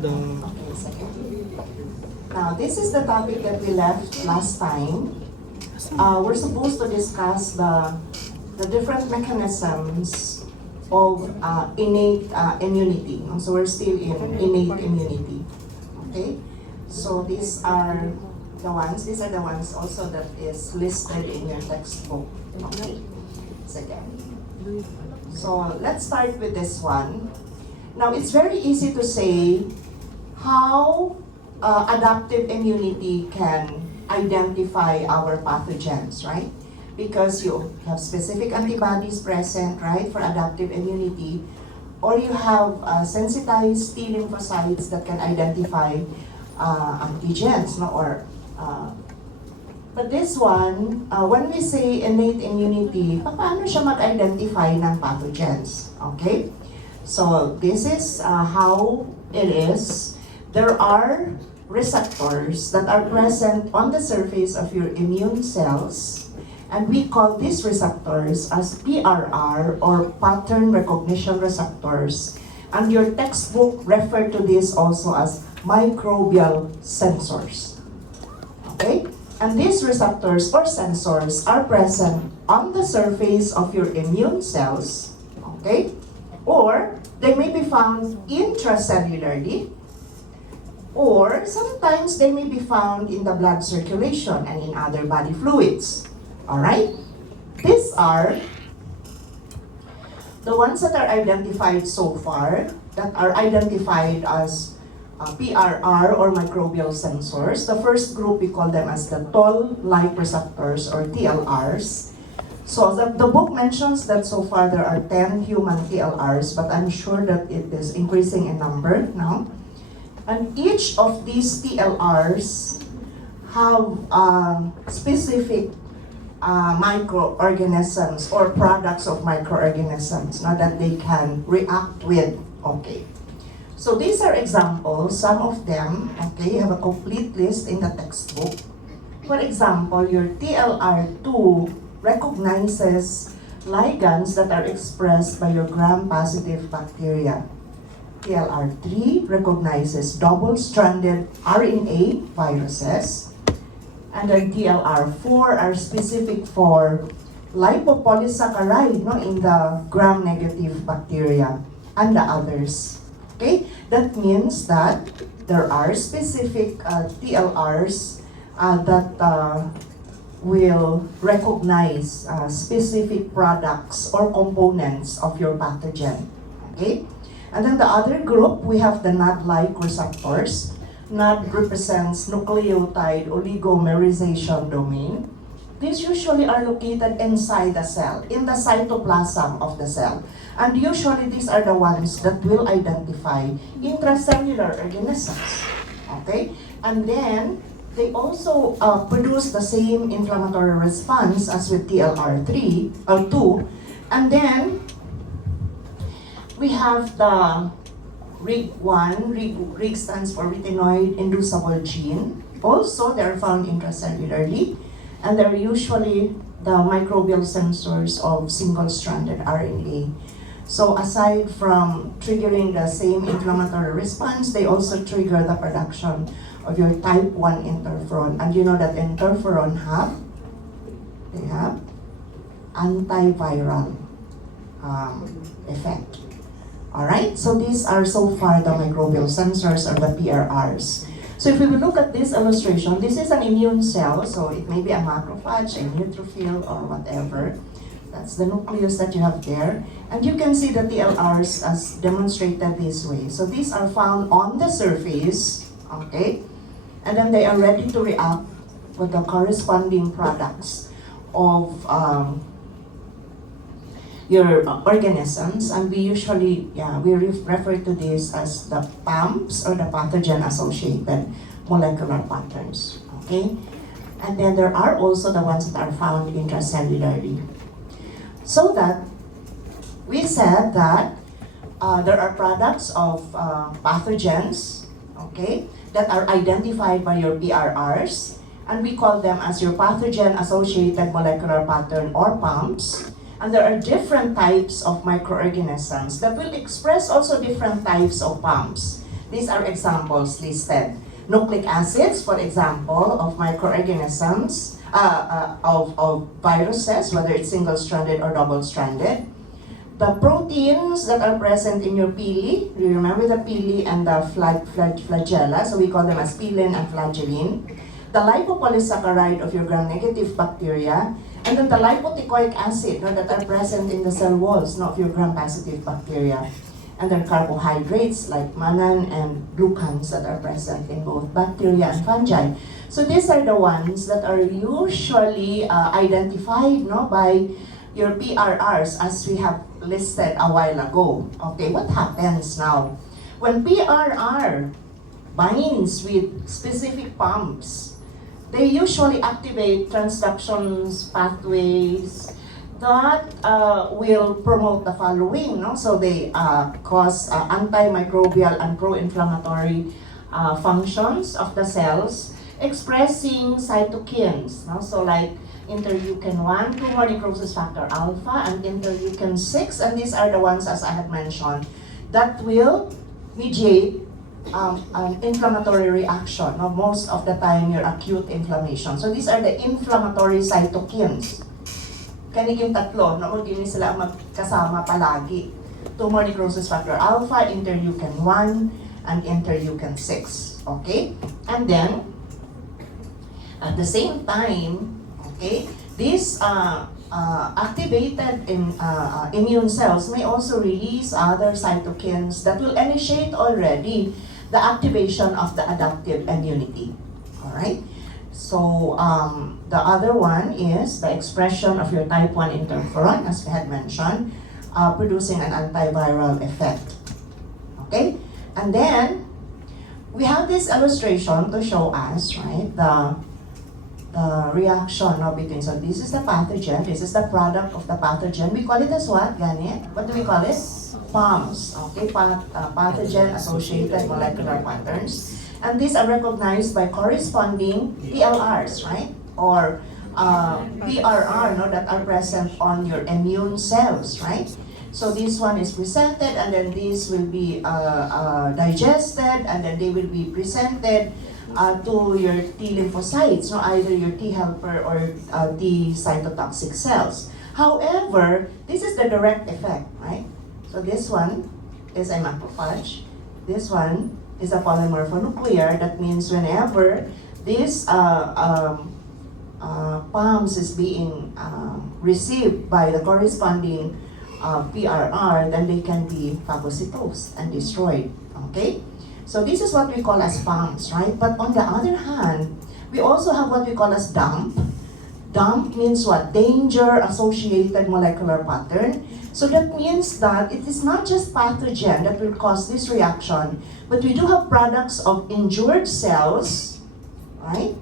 the... Okay, second. Now, this is the topic that we left last time. We're supposed to discuss the different mechanisms of innate immunity. So we're still in innate immunity. Okay? So these are the ones also that is listed in your textbook. Okay? Second. So let's start with this one. Now, it's very easy to say how adaptive immunity can identify our pathogens, right? Because you have specific antibodies present, right, for adaptive immunity, or you have sensitized T lymphocytes that can identify antigens, no? But this one, when we say innate immunity, paano siya mag-identify ng pathogens? Okay? So this is how it is. There are receptors that are present on the surface of your immune cells, and we call these receptors as PRR, or pattern recognition receptors. And your textbook referred to this also as microbial sensors. Okay? And these receptors or sensors are present on the surface of your immune cells, okay? Or they may be found intracellularly, or sometimes they may be found in the blood circulation and in other body fluids. Alright? These are the ones that are identified so far, that are identified as PRR or microbial sensors. The first group, we call them as the toll-like receptors or TLRs. So the book mentions that so far there are 10 human TLRs, but I'm sure that it is increasing in number now. And each of these TLRs have specific microorganisms or products of microorganisms now that they can react with. Okay. So these are examples, some of them, okay, you have a complete list in the textbook. For example, your TLR2 recognizes ligands that are expressed by your gram-positive bacteria. TLR3 recognizes double-stranded RNA viruses. And then TLR4 are specific for lipopolysaccharide, no, in the gram-negative bacteria and the others. Okay, that means that there are specific TLRs that will recognize specific products or components of your pathogen. Okay, and then the other group, we have the NAD-like receptors. NAD represents nucleotide oligomerization domain. These usually are located inside the cell, in the cytoplasm of the cell. And usually these are the ones that will identify intracellular organisms. Okay? And then they also produce the same inflammatory response as with TLR3 or 2. And then we have the RIG1. RIG stands for retinoid inducible gene. Also, they are found intracellularly. And they're usually the microbial sensors of single-stranded RNA. So aside from triggering the same inflammatory response, they also trigger the production of your type 1 interferon. And you know that interferon have antiviral effect. Alright, so these are so far the microbial sensors or the PRRs. So if we will look at this illustration, this is an immune cell, so it may be a macrophage, a neutrophil, or whatever. That's the nucleus that you have there. And you can see the TLRs as demonstrated this way. So these are found on the surface, okay? And then they are ready to react with the corresponding products of your organisms, and we usually, we refer to this as the PAMPs, or the pathogen-associated molecular patterns, okay? And then there are also the ones that are found intracellularly. So that, we said that there are products of pathogens, okay, that are identified by your PRRs, and we call them as your pathogen-associated molecular pattern, or PAMPs. And there are different types of microorganisms that will express also different types of PAMPs. These are examples listed. Nucleic acids, for example, of microorganisms, of viruses, whether it's single-stranded or double-stranded. The proteins that are present in your pili, you remember the pili and the flagella, so we call them as pilin and flagellin. The lipopolysaccharide of your gram-negative bacteria, and then the lipoteichoic acid that are present in the cell walls of your gram-positive bacteria. And then carbohydrates like mannan and glucans that are present in both bacteria and fungi. So these are the ones that are usually identified by your PRRs, as we have listed a while ago. Okay, what happens now? When PRR binds with specific pumps, they usually activate transduction pathways that will promote the following. So they cause antimicrobial and pro-inflammatory functions of the cells, expressing cytokines. So like interleukin-1, tumor necrosis factor alpha, and interleukin-6, and these are the ones, as I have mentioned, that will mediate an inflammatory reaction. Most of the time, your acute inflammation. So these are the inflammatory cytokines. Kaniging tatlo, hindi sila magkasama palagi. Tumor necrosis factor alpha, interleukin-1, and interleukin-6. Okay? And then, at the same time, okay, these activated immune cells may also release other cytokines that will initiate already the activation of the adaptive immunity. All right? So the other one is the expression of your type 1 interferon, as we had mentioned, producing an antiviral effect. Okay? And then, we have this illustration to show us, right, the reaction between, so this is the pathogen, this is the product of the pathogen. We call it as what, Ganit? What do we call it? PAMs, okay, pathogen-associated molecular patterns. And these are recognized by corresponding PLRs, right? Or PRR, that are present on your immune cells, right? So this one is presented, and then these will be digested, and then they will be presented to your T lymphocytes, either your T helper or T cytotoxic cells. However, this is the direct effect, right? So this one is a macrophage. This one is a polymorphonuclear. That means whenever this PAMs is being received by the corresponding PRR, then they can be phagocytosed and destroyed. Okay? So this is what we call as PAMs, right? But on the other hand, we also have what we call as DAMP. DAMP means what? Danger-associated molecular pattern. So that means that it is not just pathogen that will cause this reaction, but we do have products of injured cells, right?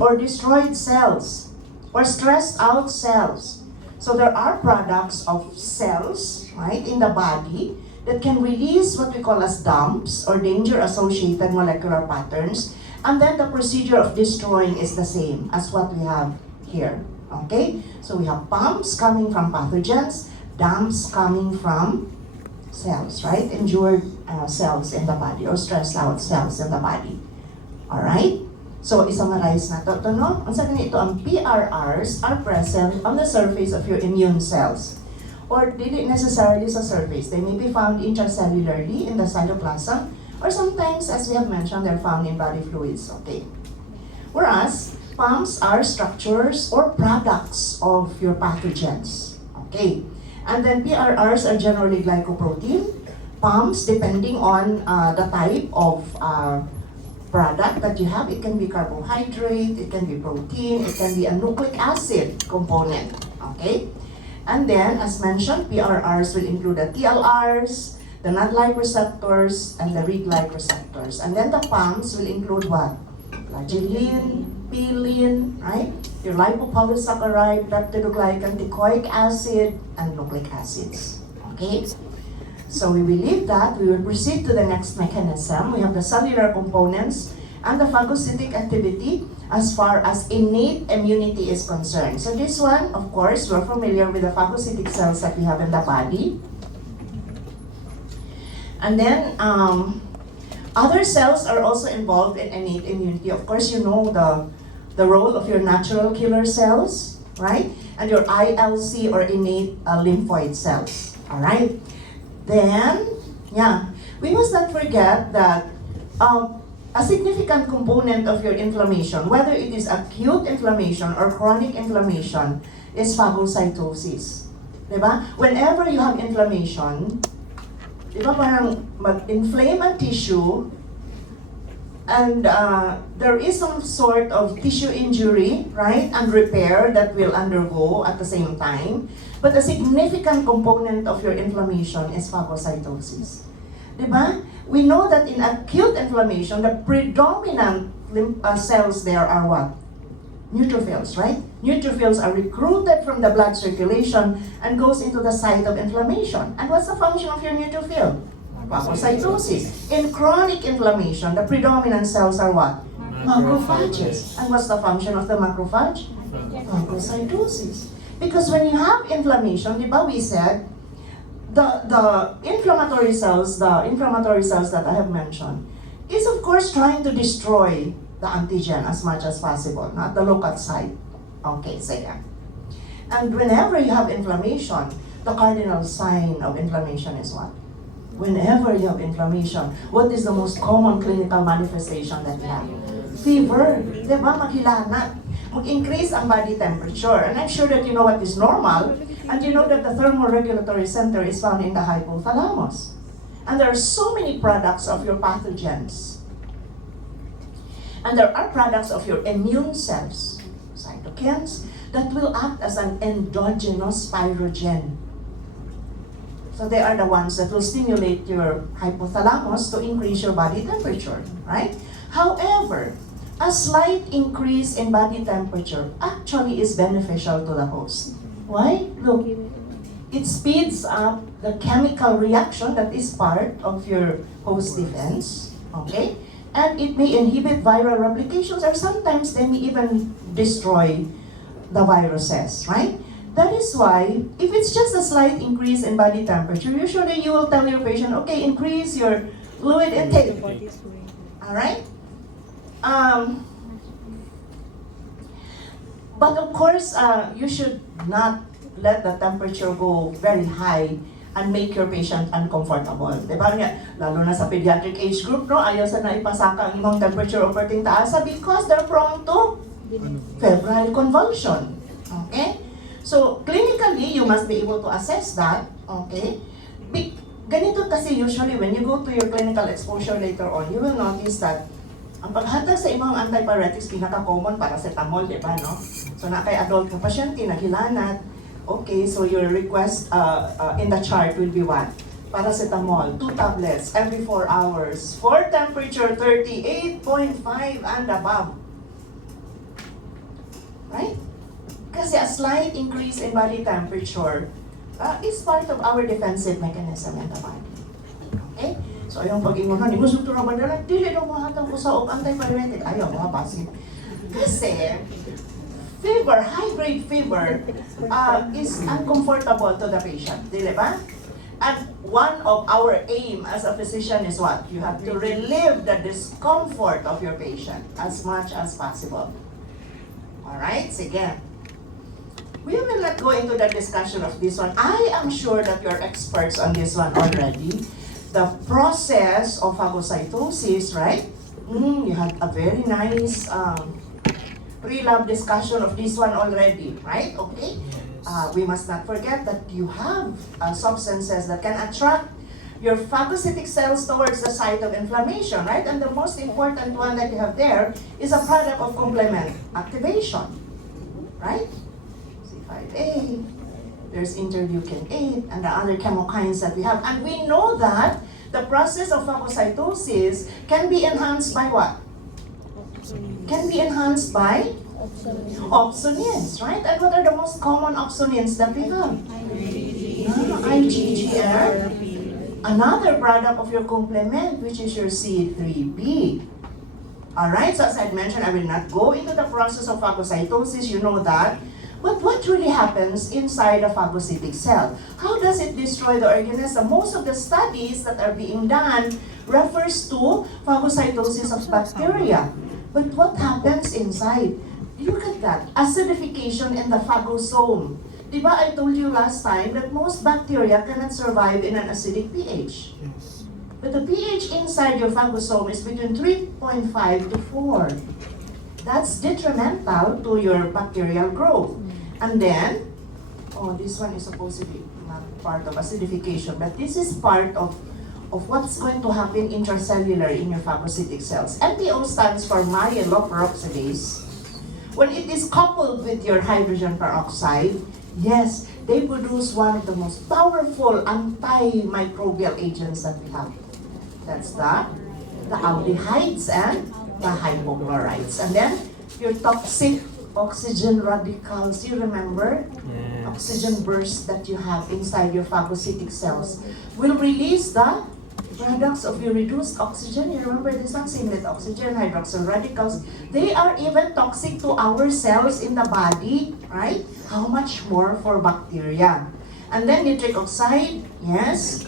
Or destroyed cells, or stressed out cells. So there are products of cells, right, in the body that can release what we call as DAMPs, or danger-associated molecular patterns, and then the procedure of destroying is the same as what we have here, okay? So we have PAMs coming from pathogens, DAMPs coming from cells, right? Injured cells in the body, or stressed out cells in the body. Alright? So, isummarize na to, no? Ang sabi nito, ang PRRs are present on the surface of your immune cells. Or dili necessarily sa surface. They may be found intracellularly in the cytoplasm, or sometimes, as we have mentioned, they're found in body fluids, okay? Whereas, PAMs are structures or products of your pathogens, okay? And then PRRs are generally glycoprotein. PAMs, depending on the type of product that you have, it can be carbohydrate, it can be protein, it can be a nucleic acid component, okay? And then, as mentioned, PRRs will include the TLRs, the NAD-like receptors, and the RIG-like receptors. And then the PAMs will include what? Flagellin, pilin, right? Your lipopolysaccharide, peptidoglycan, teichoic acid, and nucleic acids. Okay? So we believe that we will proceed to the next mechanism. We have the cellular components and the phagocytic activity as far as innate immunity is concerned. So this one, of course, we're familiar with the phagocytic cells that we have in the body. And then, Other cells are also involved in innate immunity. Of course, you know the role of your natural killer cells, right? And your ILC or innate lymphoid cells, all right? Then, we must not forget that a significant component of your inflammation, whether it is acute inflammation or chronic inflammation, is phagocytosis. Diba? Whenever you have inflammation, diba parang mag-inflame ang tissue, and there is some sort of tissue injury, right, and repair that will undergo at the same time. But a significant component of your inflammation is phagocytosis. Diba? We know that in acute inflammation, the predominant cells there are what? Neutrophils, right? Neutrophils are recruited from the blood circulation and goes into the site of inflammation. And what's the function of your neutrophil? Phagocytosis. In chronic inflammation, the predominant cells are what? Macrophages. And what's the function of the macrophage? Phagocytosis. Because when you have inflammation, di ba we said, the inflammatory cells that I have mentioned, is of course trying to destroy the antigen as much as possible, not the local site. Okay, say that. And whenever you have inflammation, the cardinal sign of inflammation is what? Whenever you have inflammation, what is the most common clinical manifestation that you have? Fever. Diba? Maghilanat. Mag-increase ang body temperature. And I'm sure that you know what is normal, and you know that the thermoregulatory center is found in the hypothalamus. And there are so many products of your pathogens. And there are products of your immune cells, cytokines, that will act as an endogenous pyrogen. So they are the ones that will stimulate your hypothalamus to increase your body temperature, right? However, a slight increase in body temperature actually is beneficial to the host. Why? Look, it speeds up the chemical reaction that is part of your host defense, okay? And it may inhibit viral replications, or sometimes they may even destroy the viruses, right? That is why, if it's just a slight increase in body temperature, usually you will tell your patient, okay, increase your fluid intake. All right? But of course, you should not let the temperature go very high and make your patient uncomfortable. Diba nga, lalo na sa pediatric age group, no, ayaw sa naipasaka ang imong temperature o perting taasa because they're prone to febrile convulsion. Okay? So, clinically, you must be able to assess that. Okay? Ganito kasi usually, when you go to your clinical exposure later on, you will notice that ang paghatag sa imong antipyretics, pinaka-common, paracetamol, diba, no? So, na kay adult na pasyente, naghilanat. Okay, so your request in the chart will be what? Paracetamol, 2 tablets every 4 hours for temperature 38.5 and above. Right? Kasi a slight increase in body temperature is part of our defensive mechanism in the body. Okay? So yung pag-ingunan, di mo struktura ba na, dili daw mahatang ko sa antipyretic. Ayaw, mabasin. Kasi, fever, high-grade fever, is uncomfortable to the patient. Di ba? And one of our aim as a physician is what? You have to relieve the discomfort of your patient as much as possible. Alright? Sige. We will not go into the discussion of this one. I am sure that you're experts on this one already. The process of phagocytosis, right? You had a very nice pre-lab discussion of this one already, right? Okay? We must not forget that you have substances that can attract your phagocytic cells towards the site of inflammation, right? And the most important one that you have there is a product of complement activation, right? C5a, there's interleukin 8, and the other chemokines that we have. And we know that the process of phagocytosis can be enhanced by what? Can be enhanced by opsonins, right? And what are the most common opsonins that we have? IgGR. Another product of your complement, which is your C3b. Alright, so as I mentioned, I will not go into the process of phagocytosis. You know that. But what really happens inside a phagocytic cell? How does it destroy the organism? Most of the studies that are being done refers to phagocytosis of bacteria. But what happens inside? Look at that, acidification in the phagosome. Diba I told you last time that most bacteria cannot survive in an acidic pH. Yes. But the pH inside your phagosome is between 3.5 to 4. That's detrimental to your bacterial growth. And then, this one is supposed to be not part of acidification, but this is part of what's going to happen intracellular in your phagocytic cells. MPO stands for myeloperoxidase. When it is coupled with your hydrogen peroxide, yes, they produce one of the most powerful antimicrobial agents that we have. That's the aldehydes and the hypochlorites. And then your toxic oxygen radicals, you remember? Yes. Oxygen burst that you have inside your phagocytic cells will release the products of your reduced oxygen. You remember this one? Singlet oxygen, hydroxyl radicals. They are even toxic to our cells in the body, right? How much more for bacteria? And then nitric oxide, yes.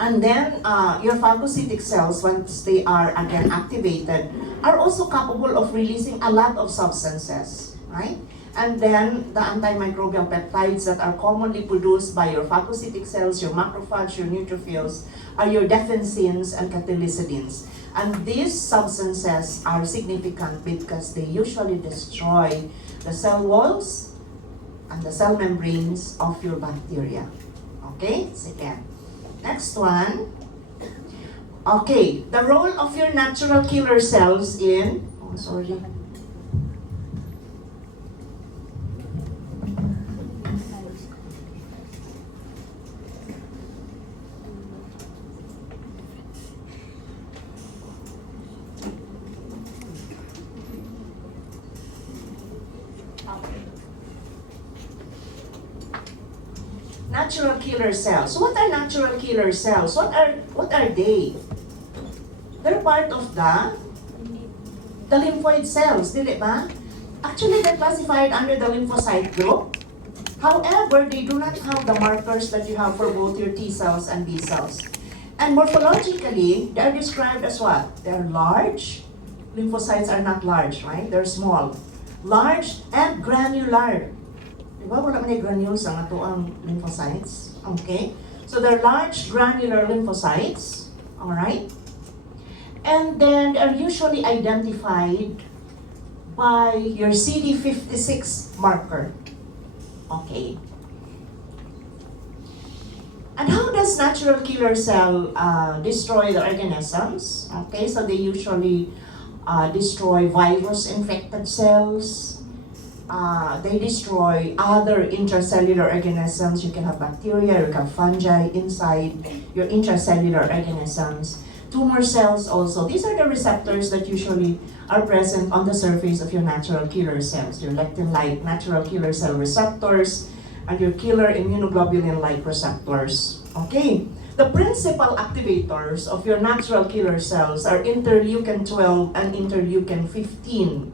And then your phagocytic cells, once they are again activated, are also capable of releasing a lot of substances, right? And then the antimicrobial peptides that are commonly produced by your phagocytic cells, your macrophages, your neutrophils, are your defensins and cathelicidins. And these substances are significant because they usually destroy the cell walls and the cell membranes of your bacteria. Okay? Sige. Next one. Okay, the role of your natural killer cells in... Natural killer cells. What are natural killer cells? What are they? They're part of the lymphoid cells, dili ba? Actually, they're classified under the lymphocyte group. However, they do not have the markers that you have for both your T cells and B cells. And morphologically, they're described as what? They're large. Lymphocytes are not large, right? They're small. Large and granular. Diba? Wala man yung granules ang ato ang lymphocytes. Okay? So they're large granular lymphocytes. Alright? And then they're usually identified by your CD56 marker. Okay. And how does natural killer cell destroy the organisms? Okay, so they usually destroy virus-infected cells. They destroy other intracellular organisms. You can have bacteria, you can have fungi inside your intracellular organisms. Tumor cells also. These are the receptors that usually are present on the surface of your natural killer cells. Your lectin-like natural killer cell receptors and your killer immunoglobulin-like receptors. Okay. The principal activators of your natural killer cells are interleukin-12 and interleukin-15.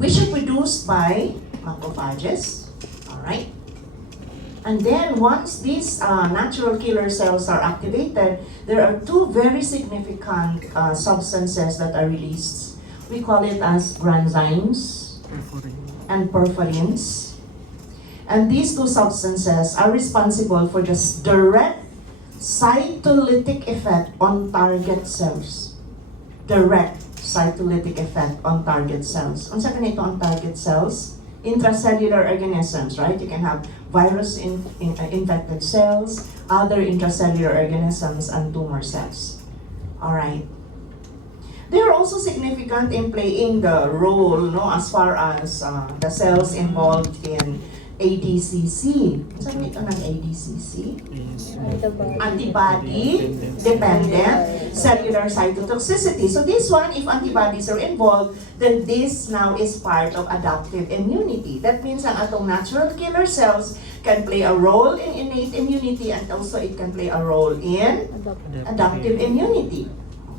Which are produced by macrophages. Alright? And then once these natural killer cells are activated, there are two very significant substances that are released. We call it as granzymes and perforins. And these two substances are responsible for the direct cytolytic effect on target cells. Direct cytolytic effect on target cells. Ano sa ganito ang target cells? Intracellular organisms, right? You can have virus-infected cells, other intracellular organisms, and tumor cells. Alright. They are also significant in playing the role, no, as far as the cells involved in ADCC. Saan ito ng ADCC? Antibody-dependent cellular cytotoxicity. So this one, if antibodies are involved, then this now is part of adaptive immunity. That means ang atong natural killer cells can play a role in innate immunity and also it can play a role in adaptive immunity.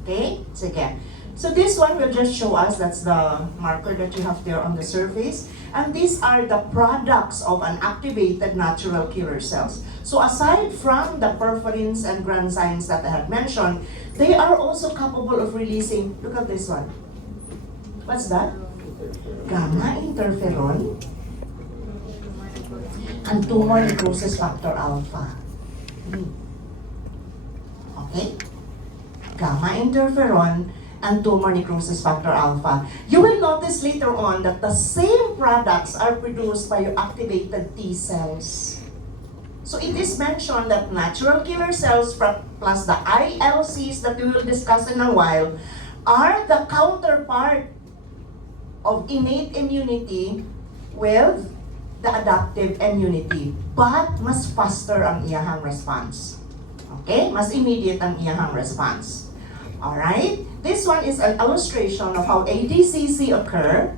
Okay? Sige. So this one will just show us, that's the marker that you have there on the surface. And these are the products of an activated natural killer cells. So aside from the perforins and granzymes that I had mentioned, they are also capable of releasing, look at this one. What's that? Gamma interferon and tumor necrosis factor alpha. Okay? Gamma interferon and tumor necrosis factor alpha. You will notice later on that the same products are produced by your activated T cells. So it is mentioned that natural killer cells plus the ILCs that we will discuss in a while are the counterpart of innate immunity with the adaptive immunity. But mas faster ang iyahang response. Okay? Mas immediate ang iyahang response. Alright? This one is an illustration of how ADCC occur.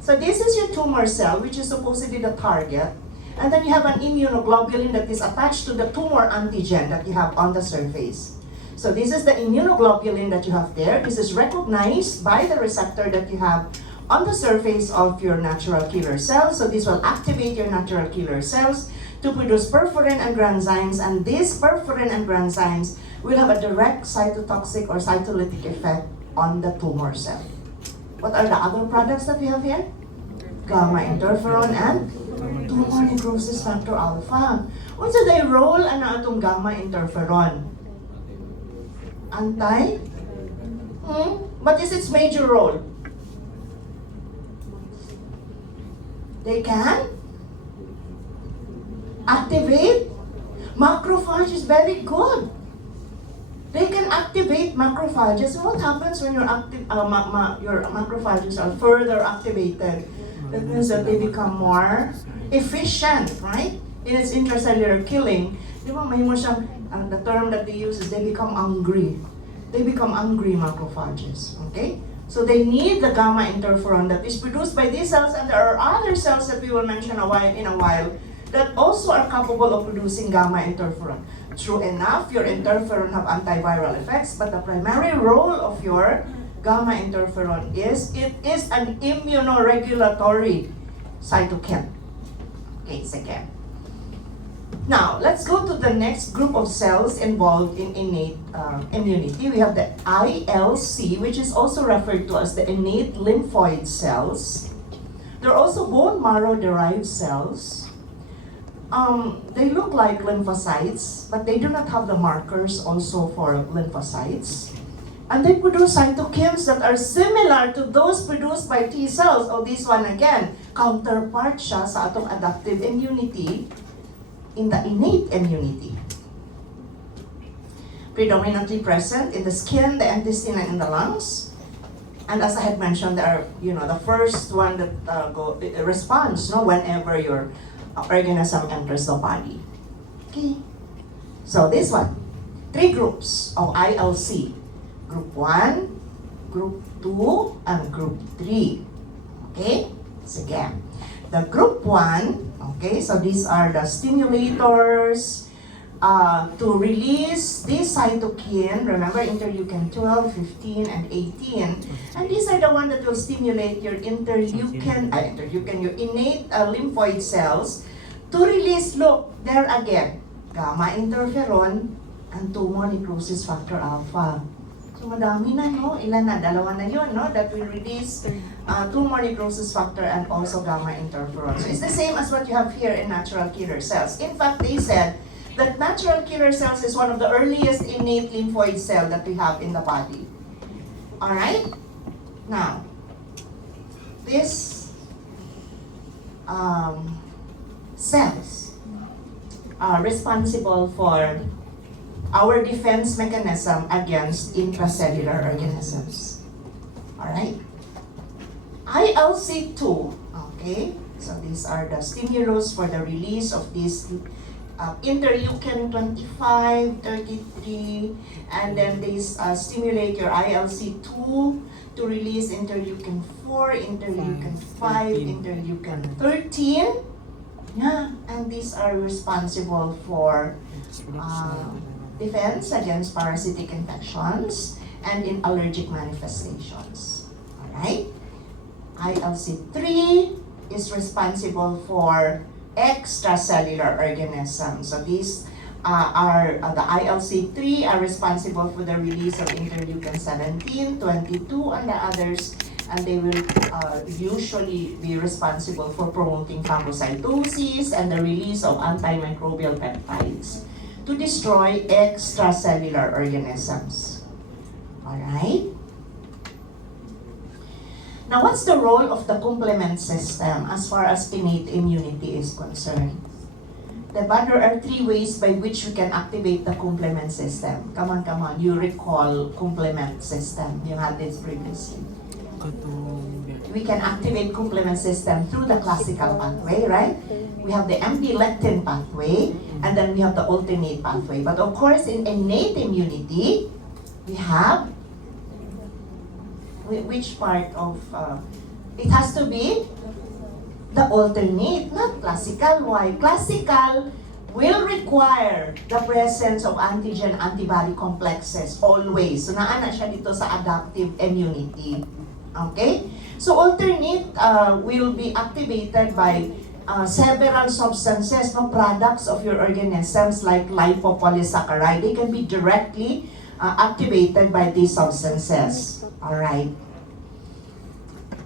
So this is your tumor cell, which is supposedly the target. And then you have an immunoglobulin that is attached to the tumor antigen that you have on the surface. So this is the immunoglobulin that you have there. This is recognized by the receptor that you have on the surface of your natural killer cells. So this will activate your natural killer cells to produce perforin and granzymes, and these perforin and granzymes will have a direct cytotoxic or cytolytic effect on the tumor cell. What are the other products that we have here? Gamma interferon and tumor necrosis factor alpha. What's the role na atong gamma interferon? Anti? What is its major role? They can activate macrophages. Very good. They can activate macrophages. What happens when your macrophages are further activated? That means that they become more efficient, right? In its intracellular killing. Di ba, may mo siyang, the term that they use is they become hungry. They become hungry macrophages, okay? So they need the gamma interferon that is produced by these cells, and there are other cells that we will mention in a while that also are capable of producing gamma interferon. True enough, your interferon have antiviral effects, but the primary role of your gamma interferon is it is an immunoregulatory cytokine. Okay, second. Now, let's go to the next group of cells involved in innate immunity. We have the ILC, which is also referred to as the innate lymphoid cells. There are also bone marrow-derived cells. They look like lymphocytes, but they do not have the markers also for lymphocytes. And they produce cytokines that are similar to those produced by T cells. Oh, this one again, counterpart siya sa atong adaptive immunity in the innate immunity. Predominantly present in the skin, the intestine, and in the lungs. And as I had mentioned, they are, the first one that responds, whenever your organism enters the body. Okay. So this one, 3 groups of ILC. Group 1, Group 2, and Group 3. Okay? Sige. The Group 1, okay, so these are the stimulators to release this cytokine. Remember, interleukin 12, 15, and 18. And these are the ones that will stimulate your your innate lymphoid cells to release, look, there again, gamma interferon and tumor necrosis factor alpha. So madami na, no? Ilan na? 2 na yun, no? That will release tumor necrosis factor and also gamma interferon. So it's the same as what you have here in natural killer cells. In fact, they said that natural killer cells is one of the earliest innate lymphoid cell that we have in the body. Alright? Now, these cells are responsible for our defense mechanism against intracellular organisms. Alright? ILC2, okay? So these are the stimulus for the release of this interleukin 25, 33, and then they stimulate your ILC2 to release interleukin 4, interleukin 5, interleukin 13. Yeah, and these are responsible for defense against parasitic infections and in allergic manifestations. Alright? ILC3 is responsible for extracellular organisms. So these the ILC3 are responsible for the release of interleukin 17, 22, and the others, and they will usually be responsible for promoting phagocytosis and the release of antimicrobial peptides to destroy extracellular organisms. Alright? Now, what's the role of the complement system as far as innate immunity is concerned? Diba? There are 3 ways by which we can activate the complement system. Come on. You recall complement system. You had this previously. We can activate complement system through the classical pathway, right? We have the empty lectin pathway, and then we have the alternate pathway. But of course, in innate immunity, we have which part of it has to be the alternate, not classical. Why? Classical will require the presence of antigen-antibody complexes always. So naana siya dito sa adaptive immunity. Okay? So alternate will be activated by several substances, no, products of your organisms like lipopolysaccharide. They can be directly activated by these substances. Alright.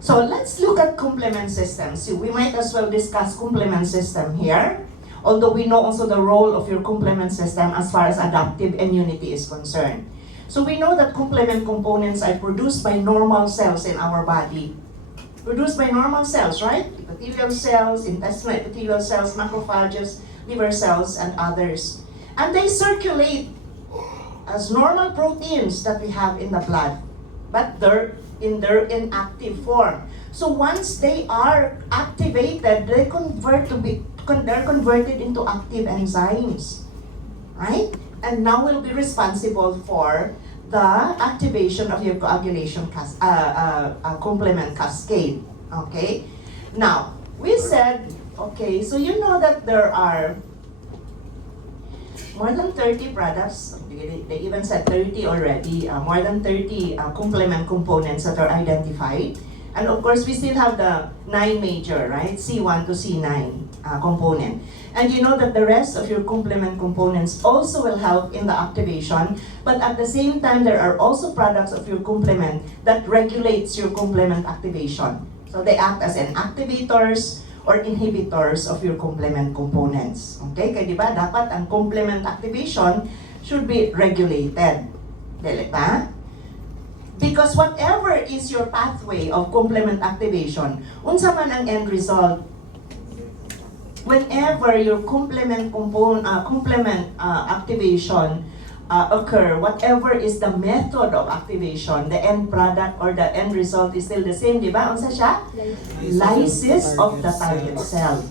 So let's look at complement systems. So we might as well discuss complement system here. Although we know also the role of your complement system as far as adaptive immunity is concerned. So we know that complement components are produced by normal cells in our body. Produced by normal cells, right? Epithelial cells, intestinal epithelial cells, macrophages, liver cells, and others. And they circulate as normal proteins that we have in the blood, but they're in their inactive form. So once they are activated, they're converted into active enzymes, right? And now will be responsible for the activation of your coagulation complement cascade. Okay. Now we said, okay, so you know that there are more than 30 products, they even said 30 already, more than 30 complement components that are identified. And of course, we still have the 9 major, right? C1 to C9 component. And you know that the rest of your complement components also will help in the activation, but at the same time, there are also products of your complement that regulates your complement activation. So they act as inactivators or inhibitors of your complement components. Okay? Kaya diba, dapat ang complement activation should be regulated. Dili ba? Because whatever is your pathway of complement activation, unsa man ang end result, whenever your complement activation occur, whatever is the method of activation, the end product or the end result is still the same, di ba? Unsa siya? Lysis of the target cell.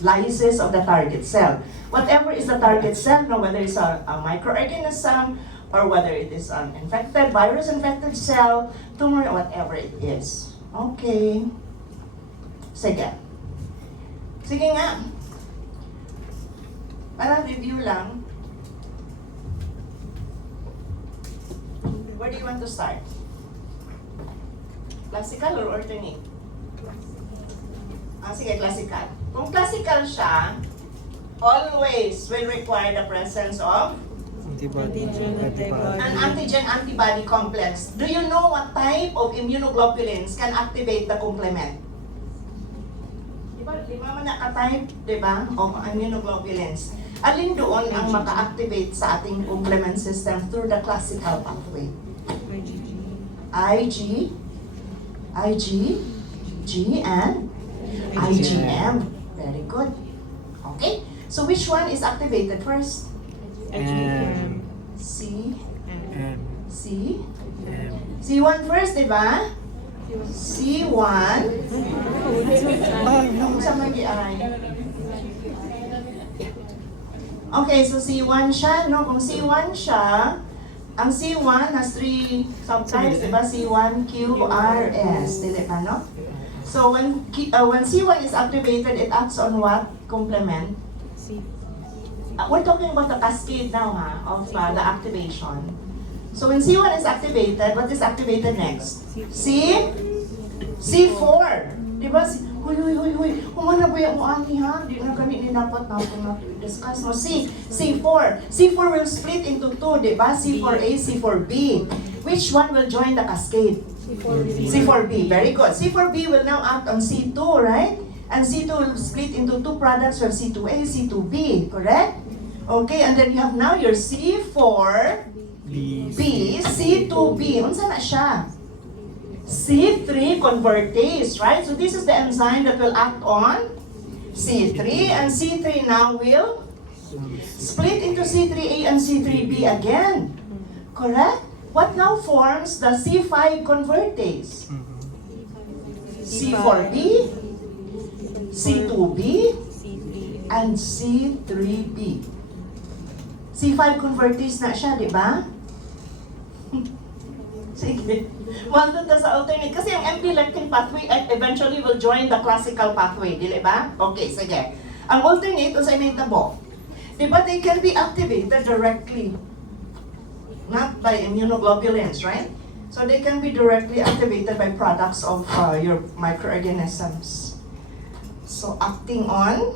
Lysis of the target cell. Whatever is the target cell, no, whether it's a microorganism or whether it is an infected, virus-infected cell, tumor, whatever it is. Okay. Sige. Sige nga. Para review lang. Where do you want to start? Classical or alternate? Sige, classical. Kung classical siya, always will require the presence of an antigen-antibody complex. Do you know what type of immunoglobulins can activate the complement? Lima man naka-type, diba, of immunoglobulins. Alin doon ang maka-activate sa ating complement system through the classical pathway? IG, G, and IgM. Very good. Okay, so which one is activated first? C1 first, diba? C1. Sa mag-i-ay. Okay, so C1 siya, no? Kung C1 siya, ang C1 has 3 subtypes, diba? C1, Q, R, S. Dili ba, no? So when C1 is activated, it acts on what complement? We're talking about the cascade now, of the activation. So when C1 is activated, what is activated next? C4. Di ba? Huy. Humana ba yung ani ha? Di na kami ni dapat na-discuss. No? C4. C4 will split into two, di ba? C4A, C4B. Which one will join the cascade? C4B. Very good. C4B will now act on C2, right? And C2 will split into two products from C2A, C2B. Correct? Okay, and then you have now your C4B, C2B. Unsa na siya? C3 convertase, right? So this is the enzyme that will act on C3, and C3 now will split into C3A and C3B again. Correct? What now forms the C5 convertase? C4B, C2B, and C3B. C5 convertase na siya, di ba? Sige. Well, doon sa alternate. Kasi yung MP-lectin pathway eventually will join the classical pathway, di ba? Okay, sige. Ang alternate, sa imitabo. Di ba they can be activated directly? Not by immunoglobulins, right? So they can be directly activated by products of your microorganisms. So acting on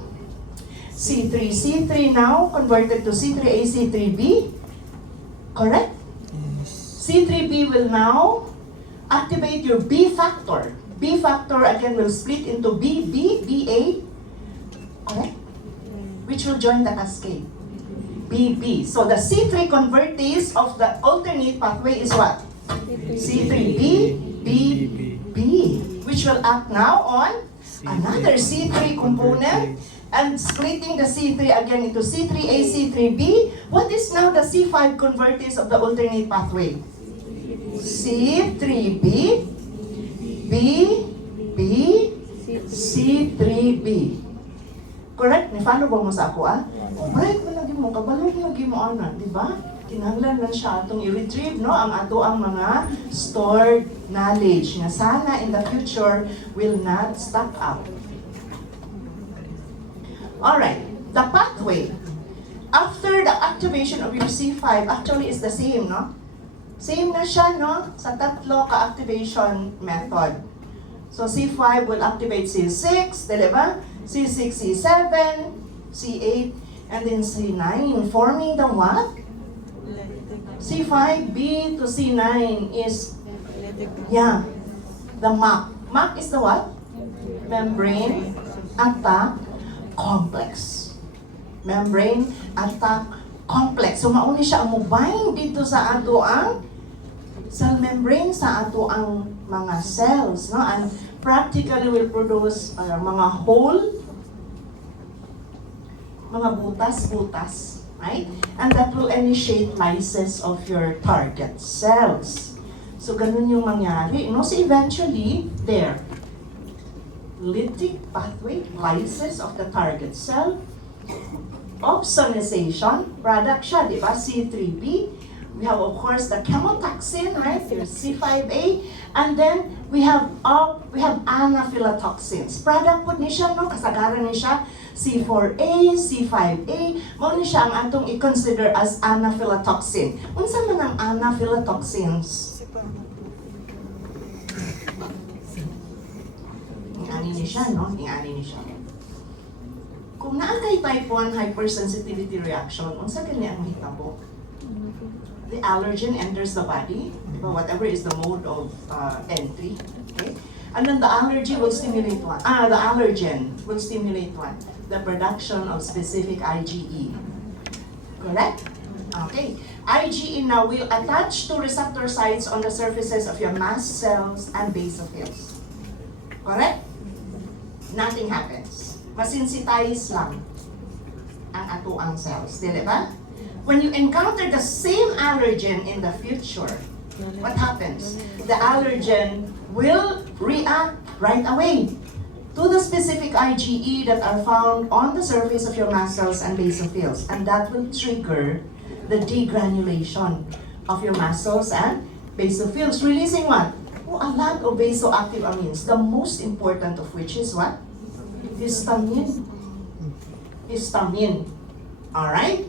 C3. C3 now converted to C3A, C3B. Correct? C3B will now activate your B factor. B factor again will split into BA. Correct? Which will join the cascade. BB. So the C3 convertase of the alternate pathway is what? C3B, BB. Which will act now on another C3 component and splitting the C3 again into C3A, C3B. What is now the C5 convertase of the alternate pathway? C3B, BB, C3B. Correct? Ni-follow ba mo sa ako, ah? Right, malagi mo, kabalo lagi mo, ana, di ba? Kinahanglan lang siya atong i-retrieve, no? Ang ato ang mga stored knowledge na sana in the future will not stack up. Alright, the pathway. After the activation of your C5, actually is the same, no? Same na siya, no? Sa tatlo ka-activation method. So C5 will activate C6, di ba? C6, C7, C8, and then C9, forming the what? C5B to C9 is, yeah, the MAC. MAC is the what? Membrane Attack Complex. Membrane Attack Complex. So mauni siya ang mubind dito sa ato ang cell membrane, sa ato ang mga cells, no? And practically will produce mga hole, mga butas-butas, right? And that will initiate lysis of your target cells. So ganun yung mangyari, no? So eventually, there, lytic pathway, lysis of the target cell, opsonization, product siya, di ba? C3B. We have, of course, the chemotaxin, right? Your C5A. And then, we have anaphylatoxins. Product po ni siya, no? Kasagaran ni siya, C4A, C5A. Mao ni siya ang atong i-consider as anaphylatoxin. Unsa man ang anaphylatoxins? Ingani ni siya, no? Ingani ni siya. Kung naatay type 1 hypersensitivity reaction, unsa gani ang hitabo? The allergen enters the body, whatever is the mode of entry, okay? And then the allergy will stimulate what? The allergen will stimulate what? The production of specific IgE. Correct? Okay. IgE now will attach to receptor sites on the surfaces of your mast cells and basophils. Correct? Nothing happens. Masensitize lang ang ato ang cells. Di ba? When you encounter the same allergen in the future, what happens? The allergen will react right away to the specific IgE that are found on the surface of your mast cells and basophils, and that will trigger the degranulation of your mast cells and basophils, releasing what? Oh, a lot of vasoactive amines, the most important of which is what? Histamine. Histamine. Alright?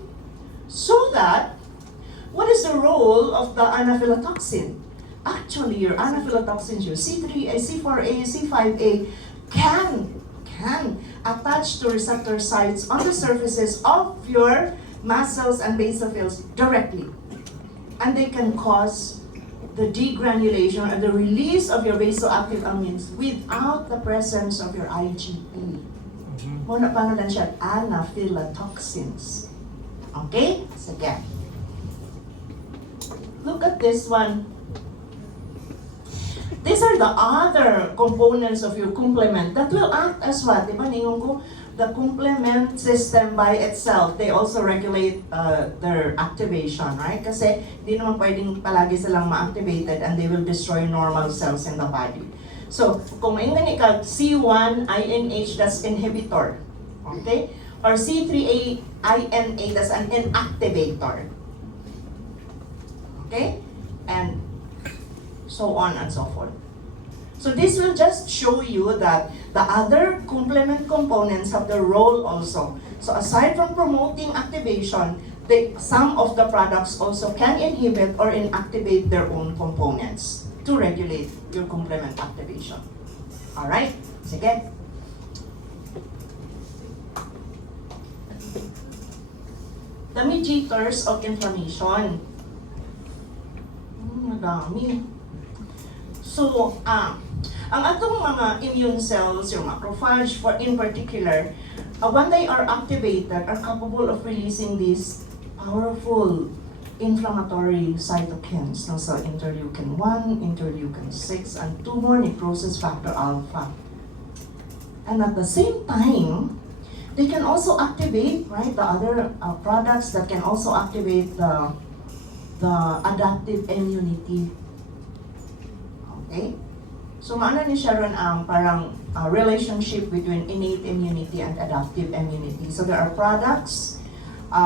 So that, what is is the role of the anaphylatoxin? Actually, your anaphylatoxins, your C3A, C4A, C5A, can attach to receptor sites on the surfaces of your mast cells and basophils directly. And they can cause the degranulation and the release of your vasoactive amines without the presence of your IgE. Muna pangalan siya, anaphylatoxins. Okay? Sige. Look at this one. These are the other components of your complement that will act as what? Diba, ningon ko, the complement system by itself, they also regulate their activation, right? Kasi di naman pwedeng palagi silang ma-activated and they will destroy normal cells in the body. So, kung maingan ikaw, C1 INH, that's inhibitor. Okay? Or C3A INA, that's an inactivator. Okay? And so on and so forth. So this will just show you that the other complement components have their role also. So aside from promoting activation, some of the products also can inhibit or inactivate their own components to regulate your complement activation. Alright? Sige. The mediators of inflammation. Madami. So, ang atong mga immune cells, yung macrophage in particular, when they are activated, are capable of releasing these powerful inflammatory cytokines. No? So, interleukin 1, interleukin 6, and 2 more necrosis factor alpha. And at the same time, they can also activate, right, the other products that can also activate the adaptive immunity. Okay? So, maano ni Sharon ang parang relationship between innate immunity and adaptive immunity. So, there are products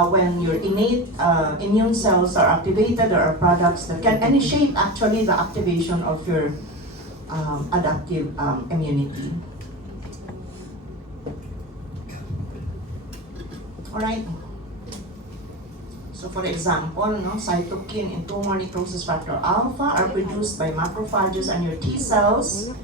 when your innate immune cells are activated, there are products that can initiate actually the activation of your adaptive immunity. Alright? So for example, cytokine and tumor necrosis factor alpha are produced by macrophages and your T cells.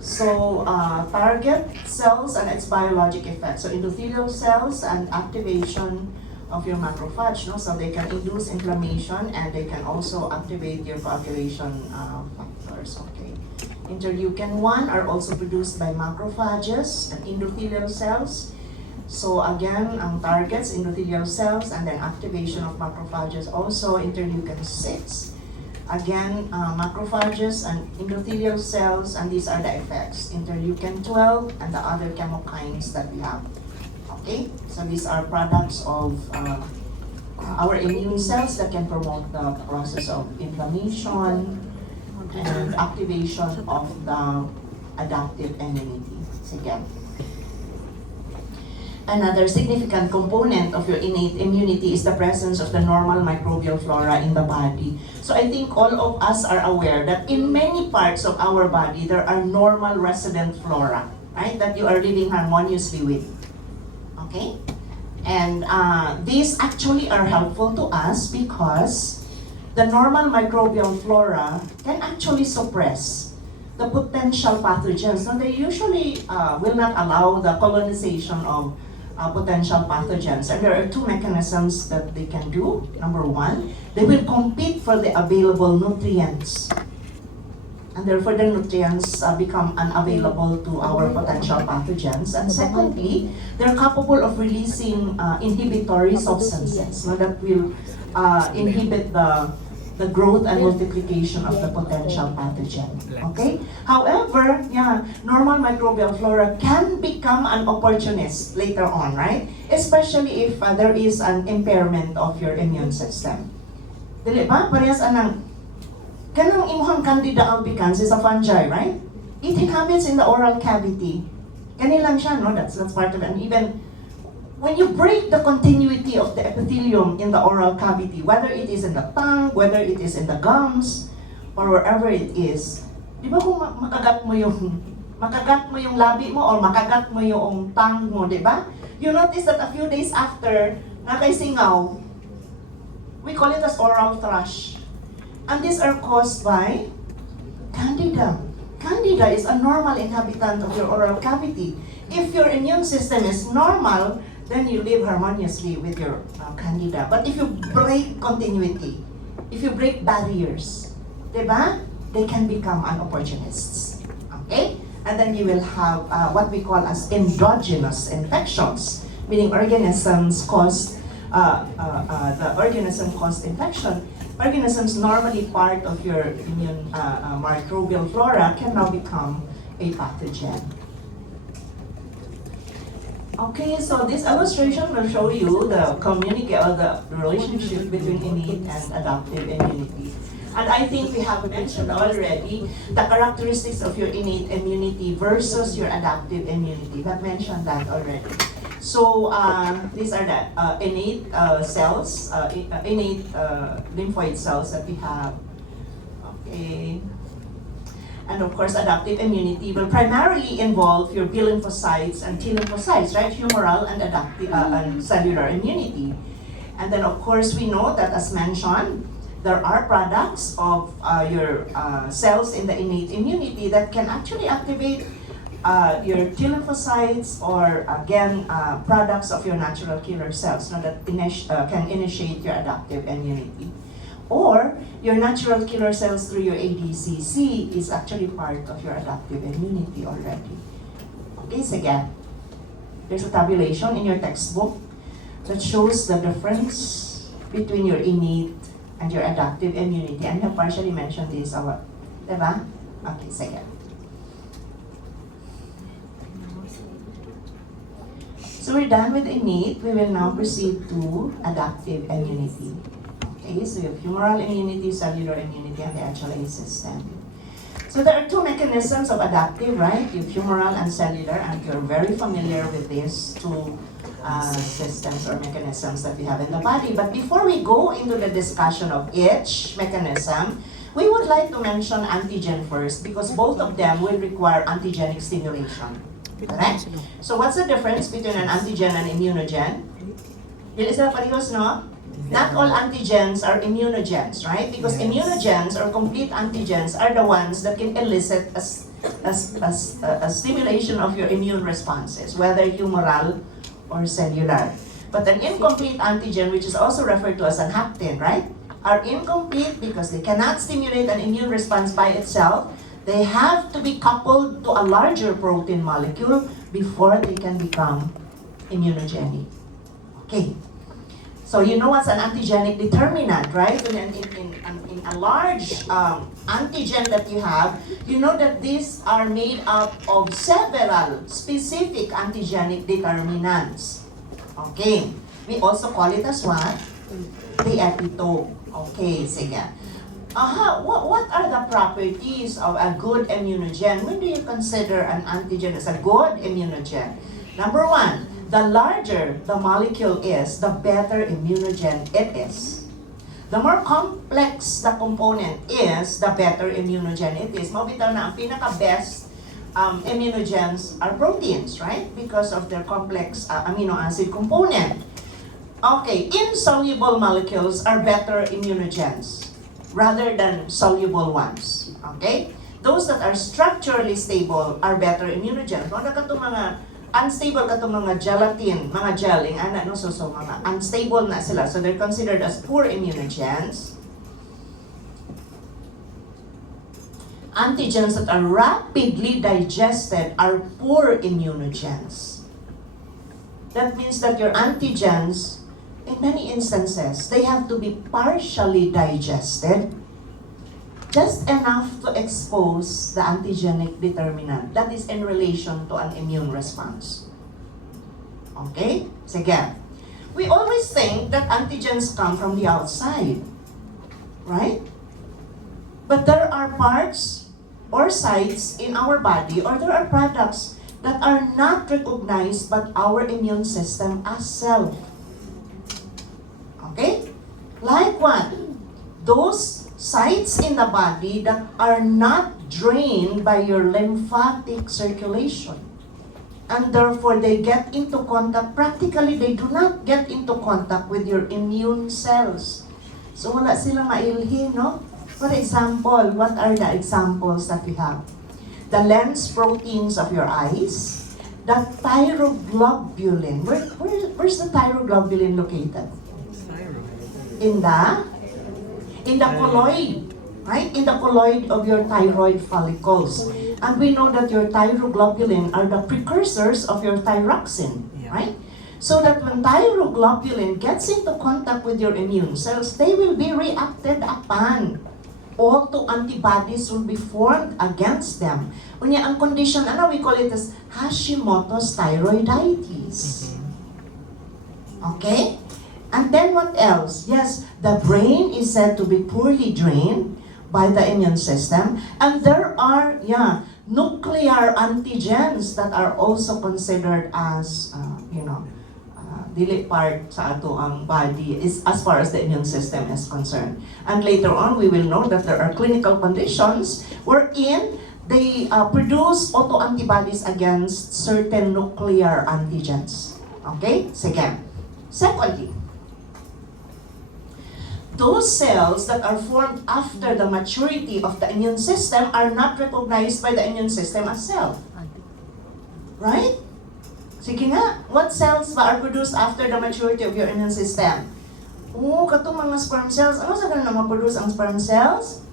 So target cells and its biologic effects. So endothelial cells and activation of your macrophage. So they can induce inflammation and they can also activate your coagulation factors. Okay. Interleukin 1 are also produced by macrophages and endothelial cells. So again, ang targets, endothelial cells, and then activation of macrophages, also interleukin 6. Again, macrophages and endothelial cells, and these are the effects. Interleukin 12 and the other chemokines that we have. Okay? So these are products of our immune cells that can promote the process of inflammation and activation of the adaptive immunity. Sige. Another significant component of your innate immunity is the presence of the normal microbial flora in the body. So I think all of us are aware that in many parts of our body, there are normal resident flora, right? That you are living harmoniously with. Okay? And these actually are helpful to us because the normal microbial flora can actually suppress the potential pathogens. So they usually will not allow the colonization of potential pathogens. And there are two mechanisms that they can do. Number one, they will compete for the available nutrients. And therefore, the nutrients become unavailable to our potential pathogens. And secondly, they're capable of releasing inhibitory substances that will inhibit the growth and multiplication of the potential pathogen. Okay? However, normal microbial flora can become an opportunist later on, right? Especially if there is an impairment of your immune system. Dili ba? Parehas anang kanang imuhang Candida albicans is a fungi, right? It inhabits in the oral cavity. Kani lang siya, no? That's part of it. And even when you break the continuity of the epithelium in the oral cavity, whether it is in the tongue, whether it is in the gums, or wherever it is, di ba kung makagat mo yung labi mo or makagat mo yung tongue mo, di ba? You notice that a few days after, nakaisingaw, We call it as oral thrush. And these are caused by Candida. Candida is a normal inhabitant of your oral cavity. If your immune system is normal, then you live harmoniously with your Candida. But if you break continuity, if you break barriers, diba? They can become an opportunists. Okay? And then you will have what we call as endogenous infections, meaning organisms caused, the organism caused infection. Organisms normally part of your immune microbial flora can now become a pathogen. Okay, so this illustration will show you the communicate or the relationship between innate and adaptive immunity. And I think we have mentioned already the characteristics of your innate immunity versus your adaptive immunity. We have mentioned that already. So these are the innate cells, innate lymphoid cells that we have. Okay. And of course, adaptive immunity will primarily involve your B lymphocytes and T lymphocytes, right? Humoral and adaptive and cellular immunity. And then of course, we know that as mentioned, there are products of your cells in the innate immunity that can actually activate your T lymphocytes or again, products of your natural killer cells that can initiate your adaptive immunity. Or your natural killer cells through your ADCC is actually part of your adaptive immunity already. Okay, sige. There's a tabulation in your textbook that shows the difference between your innate and your adaptive immunity. And I have partially mentioned this, diba? Okay, sige. So we're done with innate. We will now proceed to adaptive immunity. Okay, so you have humoral immunity, cellular immunity, and the HLA system. So there are two mechanisms of adaptive, right? You have humoral and cellular, and you're very familiar with these two systems or mechanisms that we have in the body. But before we go into the discussion of each mechanism, we would like to mention antigen first because both of them will require antigenic stimulation. Correct? So what's the difference between an antigen and immunogen? Dili sila parehas, no? Not all antigens are immunogens, right? Because immunogens or complete antigens are the ones that can elicit a stimulation of your immune responses, whether humoral or cellular. But an incomplete antigen, which is also referred to as an hapten, right, are incomplete because they cannot stimulate an immune response by itself. They have to be coupled to a larger protein molecule before they can become immunogenic. Okay. So you know what's an antigenic determinant, right? In a large antigen that you have, you know that these are made up of several specific antigenic determinants. Okay. We also call it as what? The epitope. Okay, sige. What are the properties of a good immunogen? When do you consider an antigen as a good immunogen? Number one, the larger the molecule is, the better immunogen it is. The more complex the component is, the better immunogen it is. Mabitaw na ang pinaka-best immunogens are proteins, right? Because of their complex amino acid component. Okay, insoluble molecules are better immunogens rather than soluble ones. Okay? Those that are structurally stable are better immunogens. Kung katong mga unstable katong mga gelatin, mga gelling, so mga unstable na sila. So they're considered as poor immunogens. Antigens that are rapidly digested are poor immunogens. That means that your antigens, in many instances, they have to be partially digested, just enough to expose the antigenic determinant. That is in relation to an immune response. Okay? Sige. We always think that antigens come from the outside, right? But there are parts or sites in our body, or there are products that are not recognized by our immune system as self. Okay? Like what? Those sites in the body that are not drained by your lymphatic circulation. And therefore, they get into contact, practically they do not get into contact with your immune cells. So wala silang mailhin, no? For example, what are the examples that we have? The lens proteins of your eyes, the thyroglobulin. Where's the thyroglobulin located? In the colloid, right? In the colloid of your thyroid follicles. And we know that your thyroglobulin are the precursors of your thyroxine, right? So that when thyroglobulin gets into contact with your immune cells, they will be reacted upon. Auto-antibodies will be formed against them. Unya, ang condition, we call it as Hashimoto's thyroiditis. Okay? And then what else? Yes, the brain is said to be poorly drained by the immune system. And there are, nuclear antigens that are also considered as, dili part sa ato ang body is as far as the immune system is concerned. And later on, we will know that there are clinical conditions wherein they produce autoantibodies against certain nuclear antigens. Okay? Sige. Secondly, those cells that are formed after the maturity of the immune system are not recognized by the immune system as self. Right? Sige nga, what cells ba are produced after the maturity of your immune system? Katong mga sperm cells. Ano sa ganun na ma-produce ang sperm cells?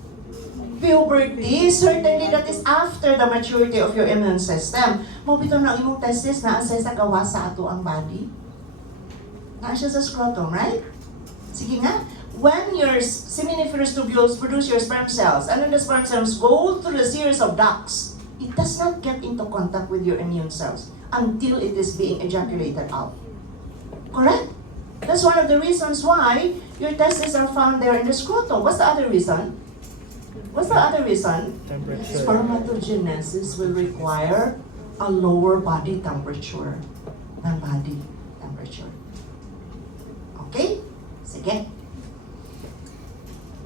Puberty. Certainly that is after the maturity of your immune system. Mabito na ang imong testis na assess sa gawa sa ato ang body. Na siya sa scrotum, right? Sige nga, when your seminiferous tubules produce your sperm cells, and then the sperm cells go through a series of ducts, it does not get into contact with your immune cells until it is being ejaculated out. Correct? That's one of the reasons why your testes are found there in the scrotum. What's the other reason? What's the other reason? Temperature. Spermatogenesis will require a lower body temperature than body temperature. Okay? Sige.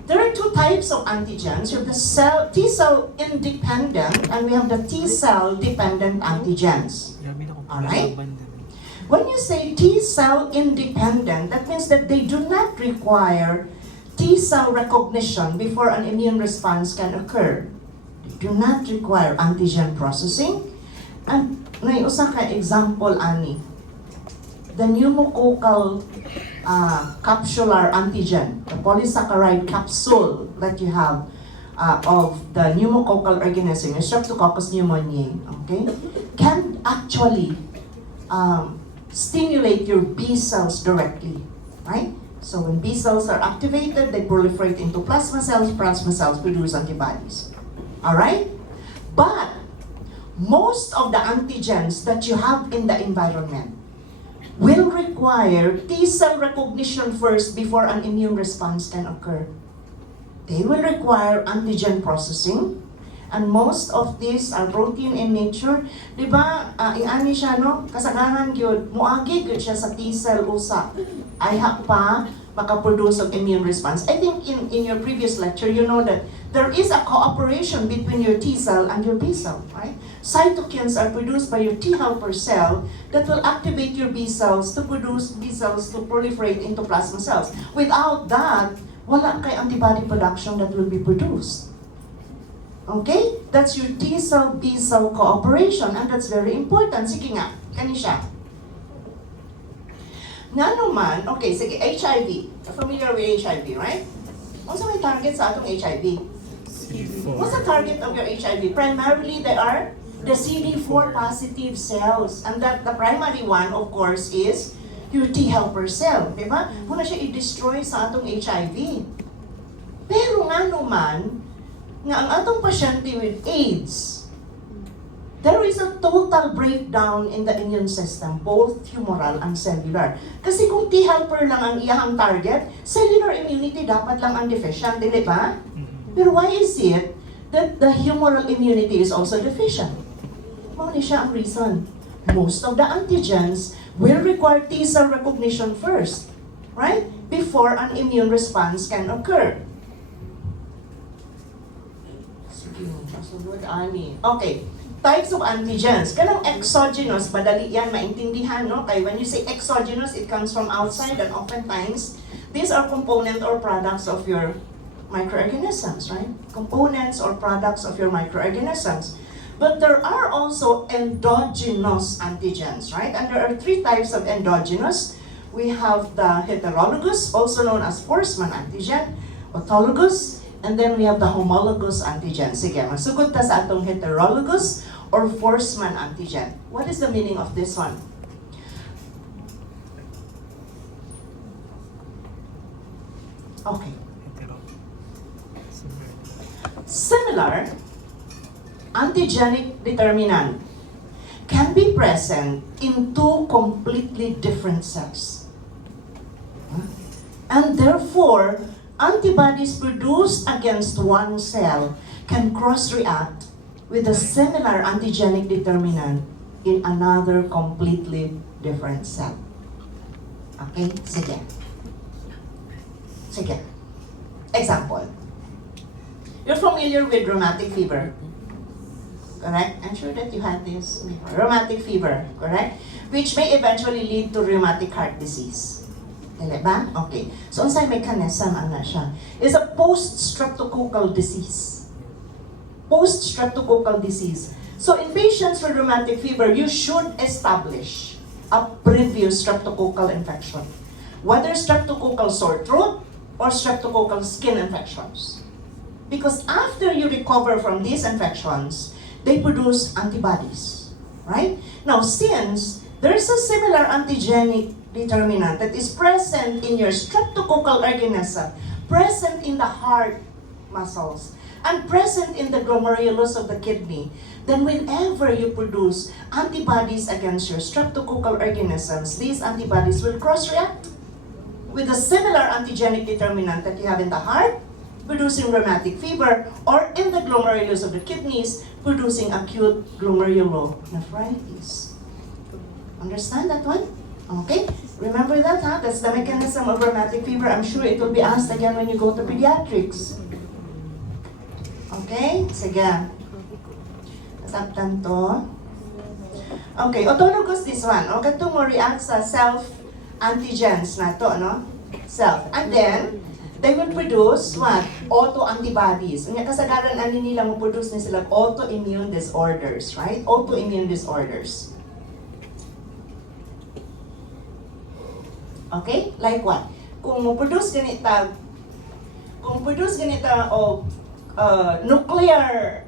There are two types of antigens. You have the T-cell independent and we have the T-cell dependent antigens. Alright? When you say T-cell independent, that means that they do not require T-cell recognition before an immune response can occur. They do not require antigen processing. And may usa ka example ani. The pneumococcal capsular antigen, the polysaccharide capsule that you have of the pneumococcal organism, Streptococcus pneumoniae, okay, can actually stimulate your B cells directly, right? So when B cells are activated, they proliferate into plasma cells produce antibodies. Alright? But most of the antigens that you have in the environment will require T-cell recognition first before an immune response can occur. They will require antigen processing, and most of these are protein in nature. Di ba, iani siya, no? Kasagaran yun, muagi yun siya sa T-cell usa. Ay pa, makaproduce of immune response. I think in your previous lecture, you know that there is a cooperation between your T-cell and your B-cell, right? Cytokines are produced by your T helper cell that will activate your B cells to produce B cells to proliferate into plasma cells. Without that, wala kay antibody production that will be produced. Okay? That's your T-cell, B-cell cooperation, and that's very important. Sige nga, kani siya. Nga naman, okay, sige, HIV. Familiar with HIV, right? What's may target sa atong HIV? What's the target of your HIV? Primarily, they are the CD4 positive cells. And that the primary one, of course, is your T helper cell. Diba? Muna siya i-destroy sa atong HIV. Pero nga naman, nga ang atong pasyente with AIDS, there is a total breakdown in the immune system, both humoral and cellular. Kasi kung T helper lang ang iyang target, cellular immunity dapat lang ang deficient, di ba? Pero why is it that the humoral immunity is also deficient? Muna siya ang reason. Most of the antigens will require T-cell recognition first, right? Before an immune response can occur. Okay, types of antigens. Kanang exogenous, madali yan maintindihan, no? Kaya when you say exogenous, it comes from outside, and oftentimes, These are component or products of your microorganisms, right? Components or products of your microorganisms. But there are also endogenous antigens, right? And there are three types of endogenous. We have the heterologous, also known as Forceman antigen, autologous, and then we have the homologous antigen. Sige, masugod ta sa atong heterologous or Forceman antigen. What is the meaning of this one? Okay. Similar antigenic determinant can be present in two completely different cells. And therefore, antibodies produced against one cell can cross-react with a similar antigenic determinant in another completely different cell. Okay? Sige. Sige. Example. You're familiar with rheumatic fever, correct? I'm sure that you had this before. Rheumatic fever, correct? Which may eventually lead to rheumatic heart disease. Dili ba? Okay. So, unsay mechanism ana siya? Is a post-streptococcal disease. Post-streptococcal disease. So, in patients with rheumatic fever, you should establish a previous streptococcal infection. Whether streptococcal sore throat or streptococcal skin infections. Because after you recover from these infections, they produce antibodies, right? Now, since there's a similar antigenic determinant that is present in your streptococcal organism, present in the heart muscles, and present in the glomerulus of the kidney, then whenever you produce antibodies against your streptococcal organisms, these antibodies will cross-react with a similar antigenic determinant that you have in the heart, producing rheumatic fever, or in the glomerulus of the kidneys, producing acute glomerulonephritis. Understand that one? Okay? Remember that, huh? That's the mechanism of rheumatic fever. I'm sure it will be asked again when you go to pediatrics. Okay? Sige. Nasabtan to. Okay, autologous this one. O, katong mo react sa self-antigens na to, no? Self. And then, they will produce what? Autoantibodies. Unya kasagaran ani nila mo produce ni sila autoimmune disorders, right? Autoimmune disorders. Okay? Like what? Kung mo produce ganita o nuclear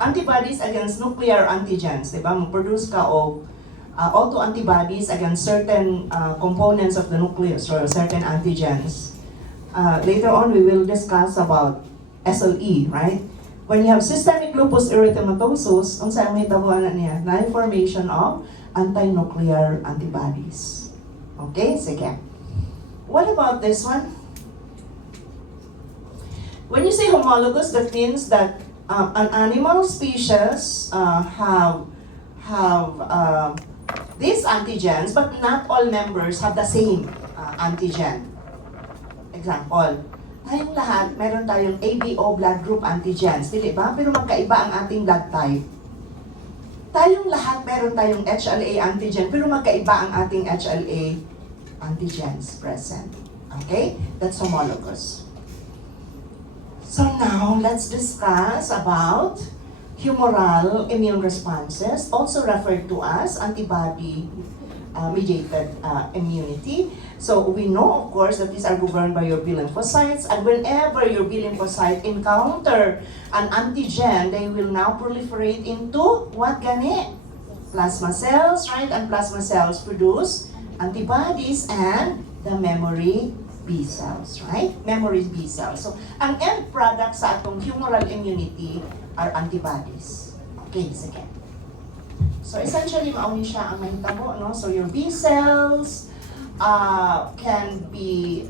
antibodies against nuclear antigens, di ba? Mo produce ka o autoantibodies against certain components of the nucleus or certain antigens. Later on, we will discuss about SLE, right? When you have systemic lupus erythematosus, ang saan may tabuan niya, na formation of anti-nuclear antibodies. Okay, sige. What about this one? When you say homologous, that means that an animal species have these antigens, but not all members have the same antigen. Example, tayong lahat, meron tayong ABO blood group antigens, dili ba? Pero magkaiba ang ating blood type. Tayong lahat, meron tayong HLA antigen, pero magkaiba ang ating HLA antigens present. Okay? That's homologous. So now, let's discuss about humoral immune responses, also referred to as antibody mediated immunity. So we know, of course, that these are governed by your B lymphocytes, and whenever your B lymphocyte encounter an antigen, they will now proliferate into what gani? Plasma cells, right? And plasma cells produce antibodies and the memory B cells, right? Memory B cells. So, ang end product sa atong humoral immunity are antibodies. Okay, sige. So essentially, mauni siya ang mahitabo, no? So your B cells can be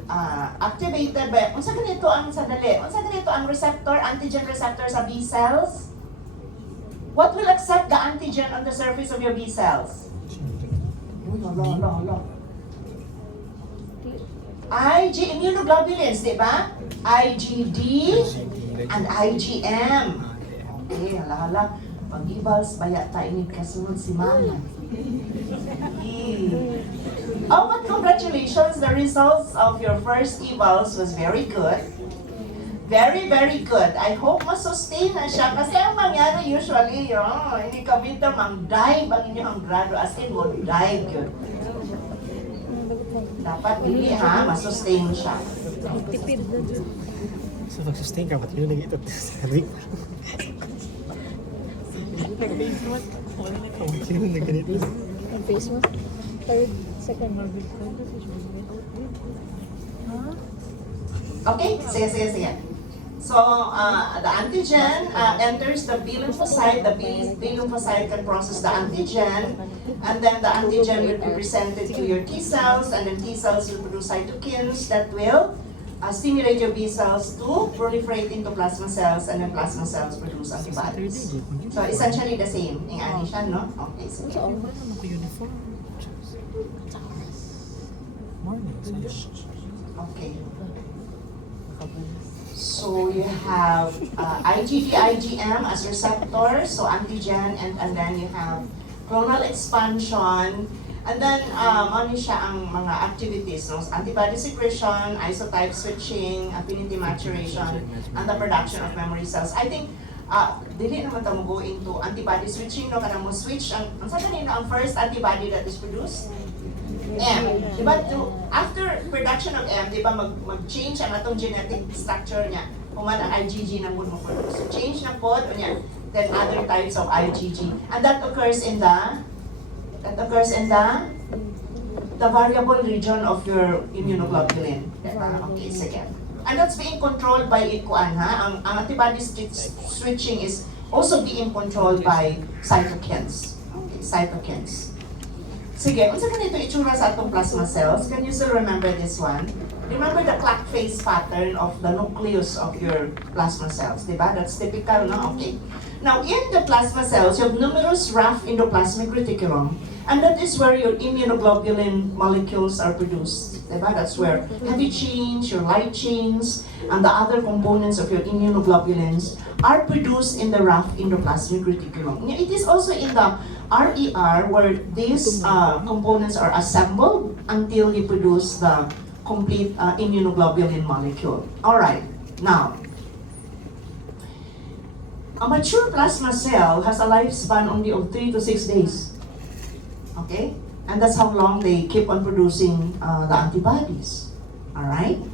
activated by, unsa ganito ang sadali? Unsa ganito ang receptor, antigen receptor sa B cells? What will accept the antigen on the surface of your B cells? IG immunoglobulins, di ba? IgD and IgM. Okay, hala-hala. Pag-ibals, baya tainid kasunod si mama. Oh, but congratulations, the results of your first evals was very good. Very, very good. I hope ma-sustain na siya. Kasi ang mangyari usually, hindi ka bita mang-dive ang inyong grado. As in, mo dive yun. Dapat hindi ha, ma-sustain siya. Tipid na dyan. So, mag-sustain ka, ba't yun nag ito? Sabi ko. Nag-face mask. Wala na ka. Sino na ganito? Ang face mo? Third, second. Okay? Sige. So, the antigen enters the B lymphocyte. The B lymphocyte can process the antigen. And then the antigen will be presented to your T cells. And then T cells will produce cytokines that will stimulate your B cells to proliferate into plasma cells. And then plasma cells produce antibodies. So, essentially the same. Yung ani siya, no? Okay, sige. Wala naman ko uniform. Morning, Okay. So you have IgG, IgM as receptors, so antigen, and then you have clonal expansion, and then ano siya ang mga activities, no? Antibody secretion, isotype switching, affinity maturation, and the production of memory cells. I think dili naman tamo go into antibody switching, no? Kanang mo switch ang sa kanino ang first antibody that is produced? M. Diba, after production of M, diba, mag-change ang atong genetic structure niya. Human ang IgG na po mo-produce. So, change na po, niya, then other types of IgG. And that occurs in the variable region of your immunoglobulin. Okay, sige. And that's being controlled by ikuan, ha? Ang antibody switching is also being controlled by cytokines. Okay, cytokines. Sige, unsa ganito itsura sa atong plasma cells? Can you still remember this one? Remember the clock phase pattern of the nucleus of your plasma cells, diba? That's typical, no? Okay. Now, in the plasma cells, you have numerous rough endoplasmic reticulum, and that is where your immunoglobulin molecules are produced, diba? That's where heavy chains, your light chains, and the other components of your immunoglobulins are produced in the rough endoplasmic reticulum. It is also in the RER where these components are assembled until you produce the complete immunoglobulin molecule. Alright, now, a mature plasma cell has a lifespan only of 3 to 6 days. Okay? And that's how long they keep on producing the antibodies. Alright?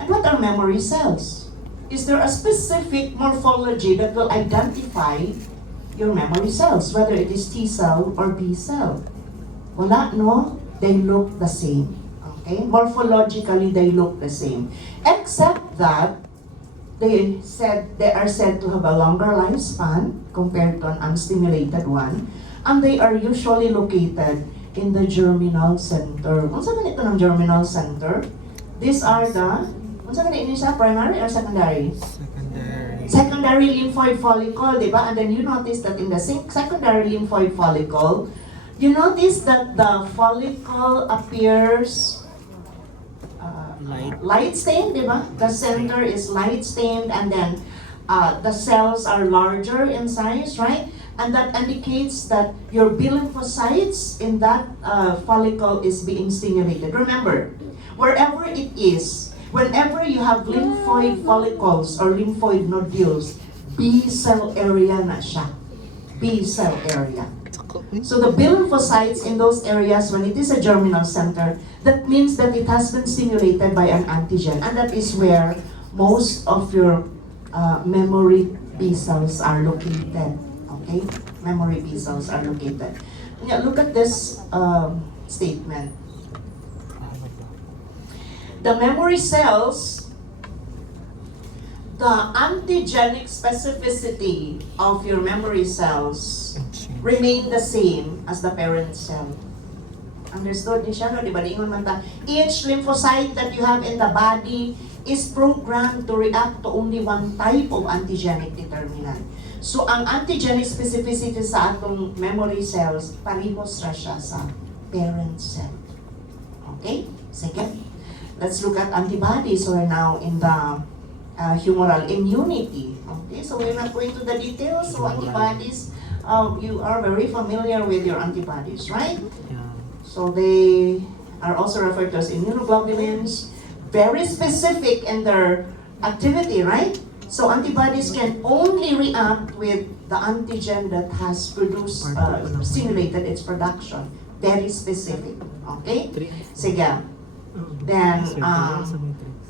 And what are memory cells? Is there a specific morphology that will identify your memory cells, whether it is T cell or B cell? Wala, no? They look the same. Okay? Morphologically, they look the same. Except that they are said to have a longer lifespan compared to an unstimulated one, and they are usually located in the germinal center. Unsa ganito ng germinal center? These are the, unsa ganito siya, primary or secondary? Secondary lymphoid follicle, di ba? And then you notice that in the secondary lymphoid follicle, you notice that the follicle appears light stained, di ba? The center is light stained, and then the cells are larger in size, right? And that indicates that your B lymphocytes in that follicle is being stimulated. Remember, wherever it is, whenever you have lymphoid follicles or lymphoid nodules, B cell area na siya. B cell area. So the B lymphocytes in those areas, when it is a germinal center, that means that it has been stimulated by an antigen, and that is where most of your memory B cells are located. Okay? Memory B cells are located. Yeah, look at this statement. The memory cells, the antigenic specificity of your memory cells remain the same as the parent cell. Understood din siya, no? Di ba? Diingon man ta, each lymphocyte that you have in the body is programmed to react to only one type of antigenic determinant. So, ang antigenic specificity sa atong memory cells, parehos ra siya sa parent cell. Okay? Second. Let's look at antibodies. So we're now in the humoral immunity. Okay, so we're not going to the details. So antibodies, you are very familiar with your antibodies, right? Yeah. So they are also referred to as immunoglobulins, very specific in their activity, right? So antibodies can only react with the antigen that has produced, stimulated its production. Very specific, okay? Sige. Then,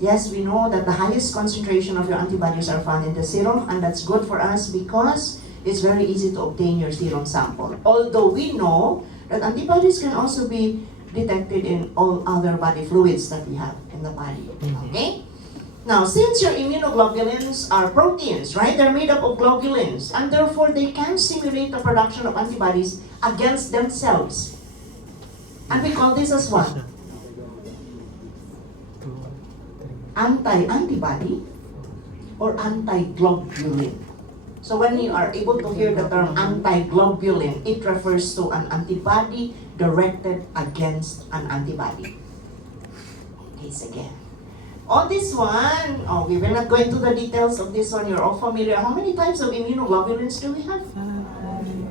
yes, we know that the highest concentration of your antibodies are found in the serum, and that's good for us because it's very easy to obtain your serum sample. Although we know that antibodies can also be detected in all other body fluids that we have in the body, okay? Now, since your immunoglobulins are proteins, right? They're made up of globulins, and therefore they can stimulate the production of antibodies against themselves. And we call this as what? Anti-antibody or anti-globulin. So when you are able to hear the term anti-globulin, it refers to an antibody directed against an antibody. Okay, sige. On this one, we will not go into the details of this one. You're all familiar. How many types of immunoglobulins do we have?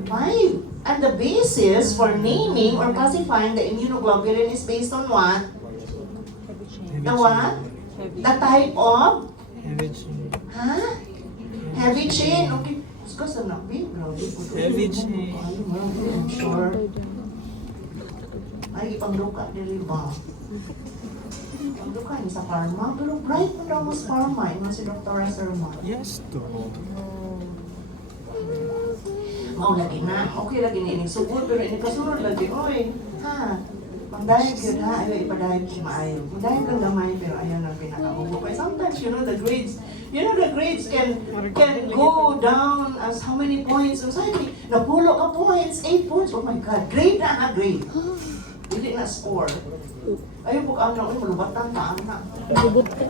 5. And the basis for naming or classifying the immunoglobulin is based on what? The what? The type of? Heavy chain. Huh? Heavy chain. Okay. Gusto na, babe. Heavy chain. I'm sure. Ay, ipangluka nila ba? Ipangluka niya sa pharma. Pero bright mo daw mas pharma. Yung si Dr. Serma. Yes, to. Lagi na. Okay lagi na ining sugod. Pero ini kasunod lagi. Oy, ha? Magdahil yun ha? Ayaw ipadahil ko maayo. Magdahil lang gamay pero ayaw na pinakamubo. Kaya sometimes, the grades can go down as how many points? So, sabi, napulo ka points, 8 points. Oh my God. Grade na ha, grade. Hindi na score. Ayaw po ka ano, malubatan ka na. Lubot ka.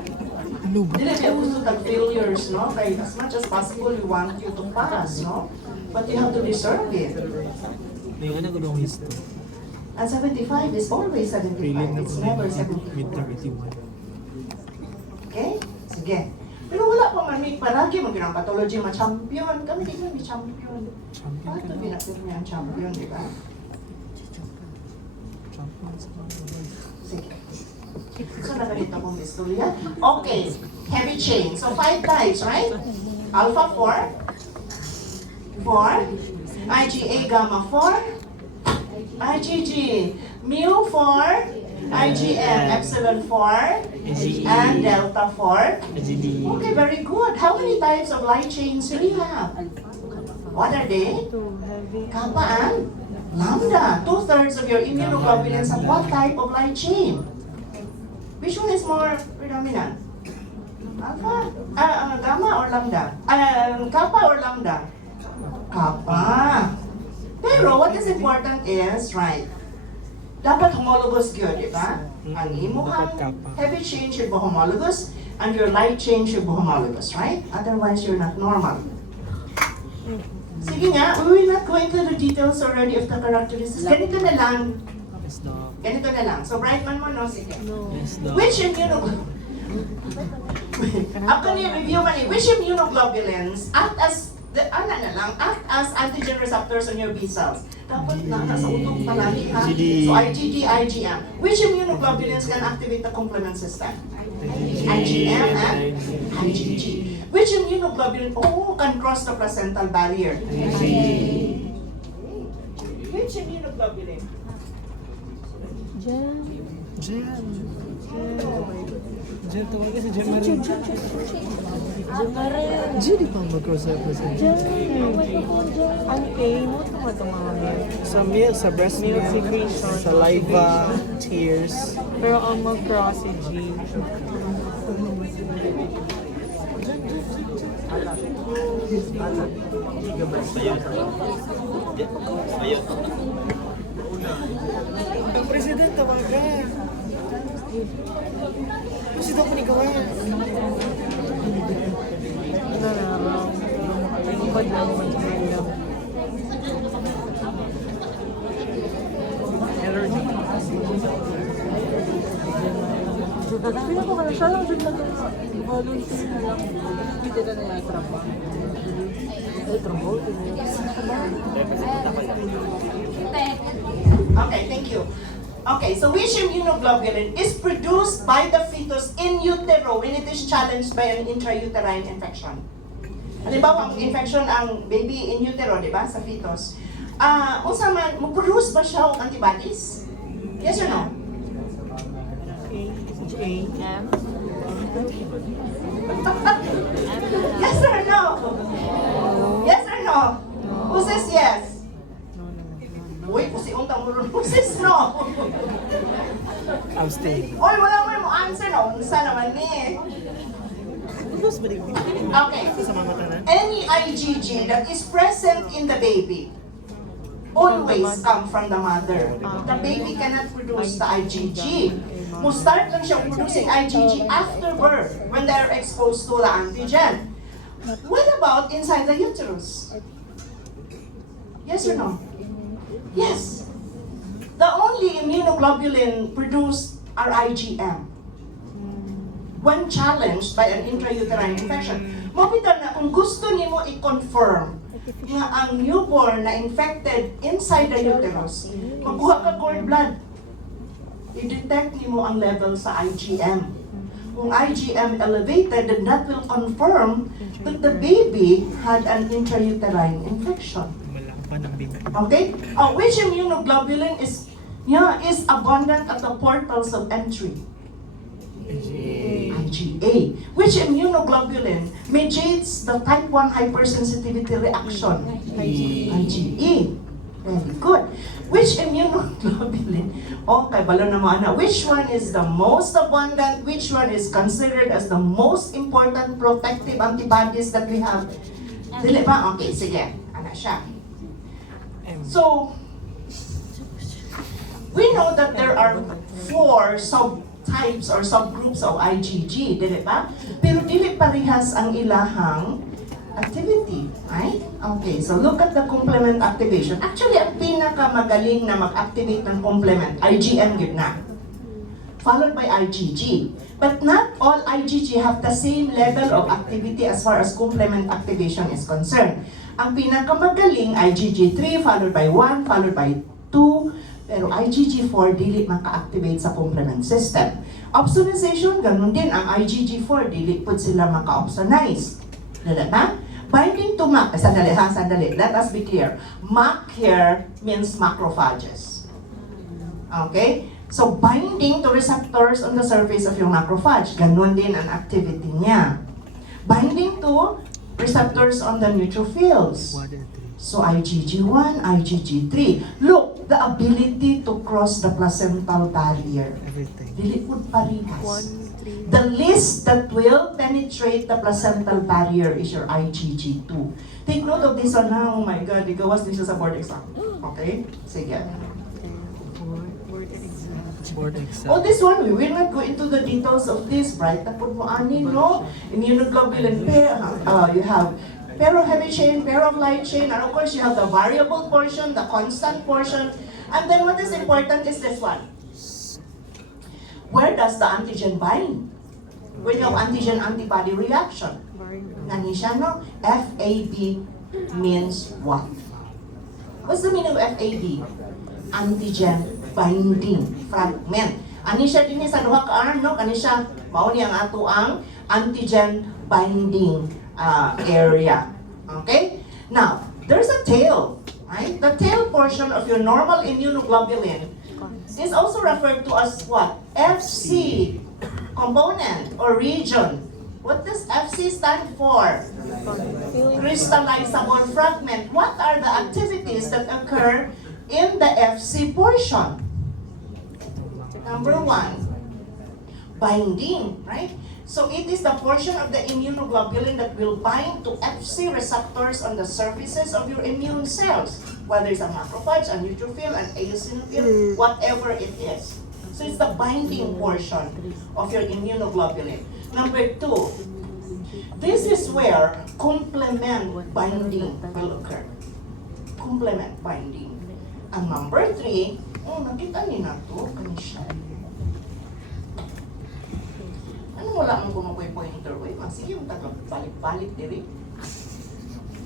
Dili kaya gusto tag failures, no? Kaya as much as possible, we want you to pass, no? But you have to deserve it. Ngayon ako daw histo. And 75 is always 75. It's never 74. With 31. Okay? Sige. Pero wala pa man, may palagi mag-ginang pathology, ma-champion. Kami di kami champion. Champion ka Paano na. pinapirmi ang champion, di ba? Champion sa mga. Sige. So, nakalita kong istorya. Okay. Heavy chain. So, 5 types, right? Alpha 4. IgA gamma 4. IgG. Mu 4. IgM epsilon 4. And delta 4. Okay, very good. How many types of light chains do you have? What are they? Kappa and lambda. 2/3 of your immunoglobulins have what type of light chain? Which one is more predominant? Alpha? Gamma or lambda? Kappa or lambda? Kappa. Pero what is important is, right, dapat homologous yun, di ba? Ang imuhang heavy chain should be homologous and your light chain should be homologous, right? Otherwise, you're not normal. Sige nga, we will not go into the details already of the characteristics. Ganito na lang. Yes, no. Ganito na lang. So, Brightman mo, no? Sige. Yes, no. Which Actually, review man eh. Which immunoglobulins act as antigen receptors on your B cells? Dapat na nasa utok palagi ha. IgD. So, IgG, IgM. Which immunoglobulins can activate the complement system? IgM and IgG. Which immunoglobulin can cross the placental barrier? Which immunoglobulin? Jen. Jen, tawag ka si Jen Marie. Jen. Jen, di pa mag-cross sa present. Jen. Ang A mo ito mga tumamit. Sa milk, sa breast milk, saliva, tears. Pero ang mag-cross si G. Ang president, tawagan. President ko ni Kawan. Lingkod lang mag-ilang. Pero ko kaya siya lang din nag-volunteer na lang. Hindi na niya trabaho. Trabaho. Okay, thank you. Okay, so which immunoglobulin is produced by the fetus in utero when it is challenged by an intrauterine infection? Halimbawa, ang infection ang baby in utero, di ba, sa fetus. Unsa man, mo-produce ba siya og antibodies? Yes or no? Yes or no? Yes or no? Who says yes? Uy, kung si Untang Murun, who says no? Abstain. Uy, wala mo answer na. Unsa naman ni? Tapos balik. Okay. Sa mga mata na. Any IgG that is present in the baby always come from the mother. The baby cannot produce the IgG. Mo start lang siya producing IgG after birth when they are exposed to the antigen. What about inside the uterus? Yes or no? Yes. The only immunoglobulin produced are IgM. When challenged by an intrauterine infection, mapitan na kung gusto nimo i-confirm nga ang newborn na infected inside the uterus, magkuha ka cord blood. I-detect nimo ang level sa IgM. Kung IgM elevated, then that will confirm that the baby had an intrauterine infection. Walang panambing. Okay? Which immunoglobulin is abundant at the portals of entry? IgA. Which immunoglobulin mediates the type 1 hypersensitivity reaction? IgE. Very good. Which immunoglobulin? Okay, balo naman na. Which one is the most abundant? Which one is considered as the most important protective antibodies that we have? Dili ba? Okay, sige. Ano siya? So, we know that there are 4 subtypes or subgroups of IgG, dili ba? Pero dili parehas ang ilahang activity, right? Okay, so look at the complement activation. Actually, ang pinakamagaling na mag-activate ng complement, IgM yun na. Followed by IgG. But not all IgG have the same level of activity as far as complement activation is concerned. Ang pinakamagaling, IgG3, followed by 1, followed by 2, pero IgG4 dili maka-activate sa complement system. Opsonization, ganun din. Ang IgG4 dili pud sila maka-opsonize. Dili ba? Binding to MAC, sandali. Let us be clear. MAC here means macrophages. Okay? So, binding to receptors on the surface of your macrophage, ganun din ang activity niya. Binding to receptors on the neutrophils. So, IgG1, IgG3. Look, the ability to cross the placental barrier. Everything. Dili pud parehas. The least that will penetrate the placental barrier is your IgG2. Take note of this one na, oh my God, igawas din siya sa board exam. Okay? Sige. Board exam. Oh, this one, we will not go into the details of this, right? Tapos mo ani, no? Immunoglobulin pair, you have pair of heavy chain, pair of light chain, and of course you have the variable portion, the constant portion, and then what is important is this one. Where does the antigen bind? When you have antigen-antibody reaction. Nani siya, no? FAB means what? What's the meaning of FAB? Antigen binding fragment. Ani siya din sa duha ka arm, no? Kani siya, mao ni ang ato ang antigen binding area. Okay? Now, there's a tail, right? The tail portion of your normal immunoglobulin is also referred to as what? FC component or region. What does FC stand for? Crystallizable fragment. What are the activities that occur in the FC portion? Number 1, binding, right? So it is the portion of the immunoglobulin that will bind to FC receptors on the surfaces of your immune cells, whether it's a macrophage, a neutrophil, an eosinophil, whatever it is. So it's the binding portion of your immunoglobulin. Number 2, this is where complement binding will occur. Complement binding. And number 3, nakita niyo na to, kanisya. Ano wala ang kung pointer? Sige, balik-balik diri.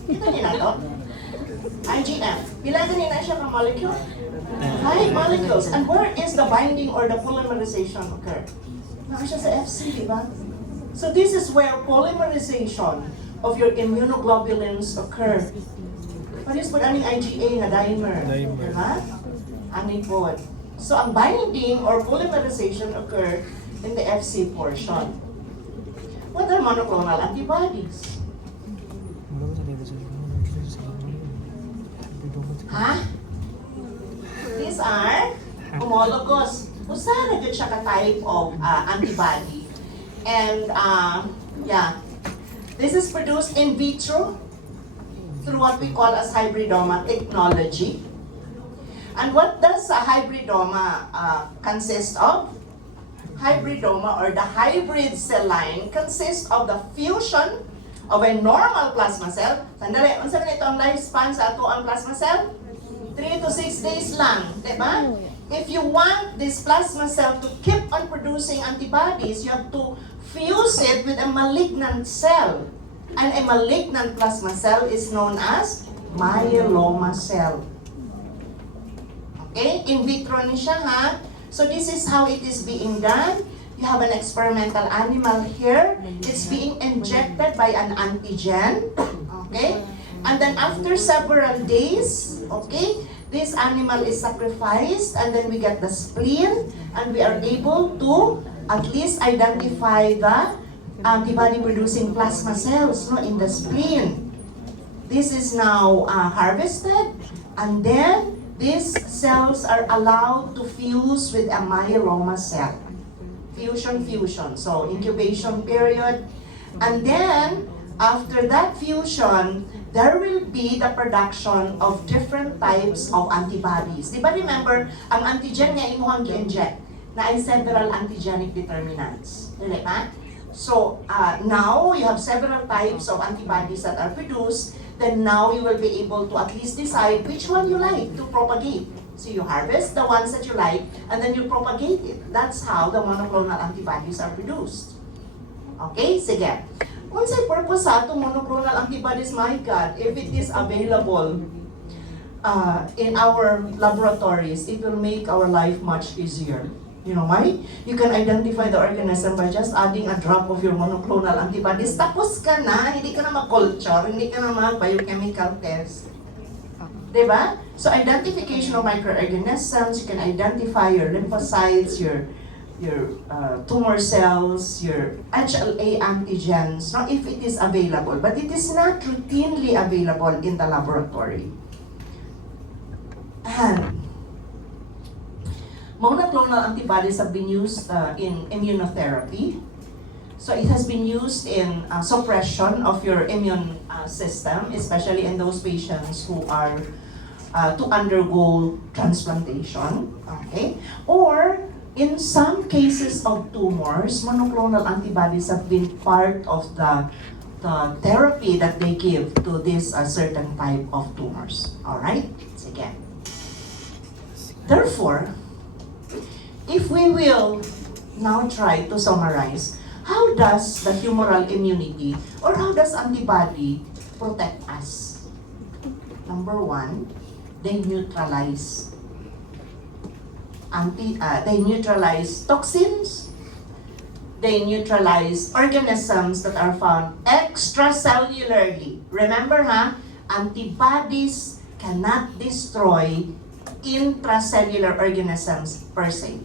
Kita niyo na to? IgM. Pila ganina siya ka molecule? 5 molecules. And where is the binding or the polymerization occur? Naa siya sa FC, di ba? So this is where polymerization of your immunoglobulins occur. Paris po aning IgA nga dimer. Dimer. Diba? Aning po. So ang binding or polymerization occur in the FC portion. What are monoclonal antibodies? Ha? These are homologous. Usa na gud siya ka type of antibody. And yeah, this is produced in vitro through what we call as hybridoma technology. And what does a hybridoma consist of? Hybridoma or the hybrid cell line consists of the fusion of a normal plasma cell. Sandali, unsa man ito ang lifespan sa ato ang plasma cell? 3 to 6 days lang, di ba? If you want this plasma cell to keep on producing antibodies, you have to fuse it with a malignant cell. And a malignant plasma cell is known as myeloma cell. Okay? In vitro ni siya, ha? So this is how it is being done. You have an experimental animal here. It's being injected by an antigen. Okay? And then after several days, okay, this animal is sacrificed and then we get the spleen and we are able to at least identify the antibody-producing plasma cells, no, in the spleen. This is now harvested and then these cells are allowed to fuse with a myeloma cell. Fusion. So incubation period. And then, after that fusion, there will be the production of different types of antibodies. Di ba remember, ang antigen nga imuhang gi-inject na ay several antigenic determinants. Dili ba? So, now you have several types of antibodies that are produced. Then now you will be able to at least decide which one you like to propagate. So you harvest the ones that you like, and then you propagate it. That's how the monoclonal antibodies are produced. Okay? Sige. Unsay purpose sa atong monoclonal antibodies, my God, if it is available in our laboratories, it will make our life much easier. You know why? You can identify the organism by just adding a drop of your monoclonal antibodies. Tapos ka na, hindi ka na mag-culture, hindi ka na mag-biochemical test. Diba? So identification of microorganisms, you can identify your lymphocytes, your tumor cells, your HLA antigens, no, if it is available. But it is not routinely available in the laboratory. And monoclonal antibodies have been used in immunotherapy. So it has been used in suppression of your immune system, especially in those patients who are to undergo transplantation. Okay? Or in some cases of tumors, monoclonal antibodies have been part of the therapy that they give to this certain type of tumors. Alright? Sige. Therefore, if we will now try to summarize, how does the humoral immunity or how does antibody protect us? Number one, they neutralize toxins. They neutralize organisms that are found extracellularly. Remember, antibodies cannot destroy intracellular organisms per se.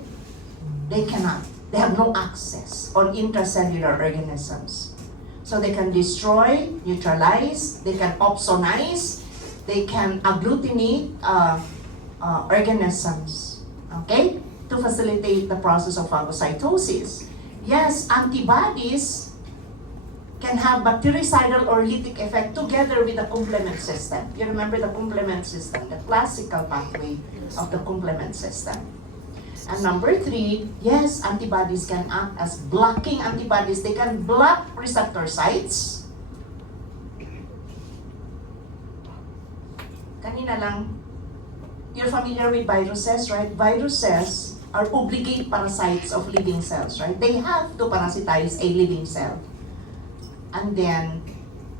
They cannot. They have no access on intracellular organisms. So they can destroy, neutralize, they can opsonize, they can agglutinate organisms, okay, to facilitate the process of phagocytosis. Yes, antibodies can have bactericidal or lytic effect together with the complement system. You remember the complement system, the classical pathway of the complement system. And number three, yes, antibodies can act as blocking antibodies. They can block receptor sites. Kanina lang, you're familiar with viruses, right? Viruses are obligate parasites of living cells, right? They have to parasitize a living cell. And then,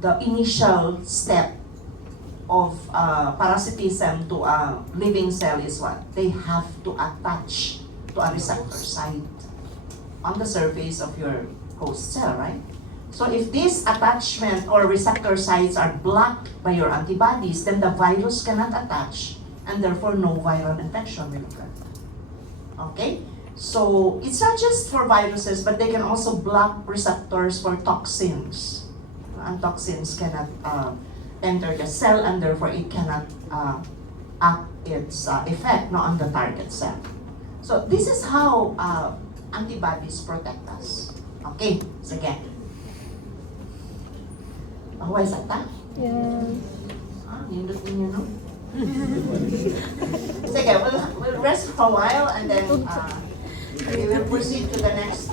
the initial step of parasitism to a living cell is what? They have to attach to a receptor site on the surface of your host cell, right? So if these attachment or receptor sites are blocked by your antibodies, then the virus cannot attach, and therefore no viral infection will occur. Okay? So it's not just for viruses, but they can also block receptors for toxins. And toxins cannot enter the cell, and therefore it cannot act its effect on the target cell. So this is how antibodies protect us. Okay, sige. Mahuway sa ta? Yes. Nindot ninyo, no? Sige, we'll rest for a while and then we will proceed to the next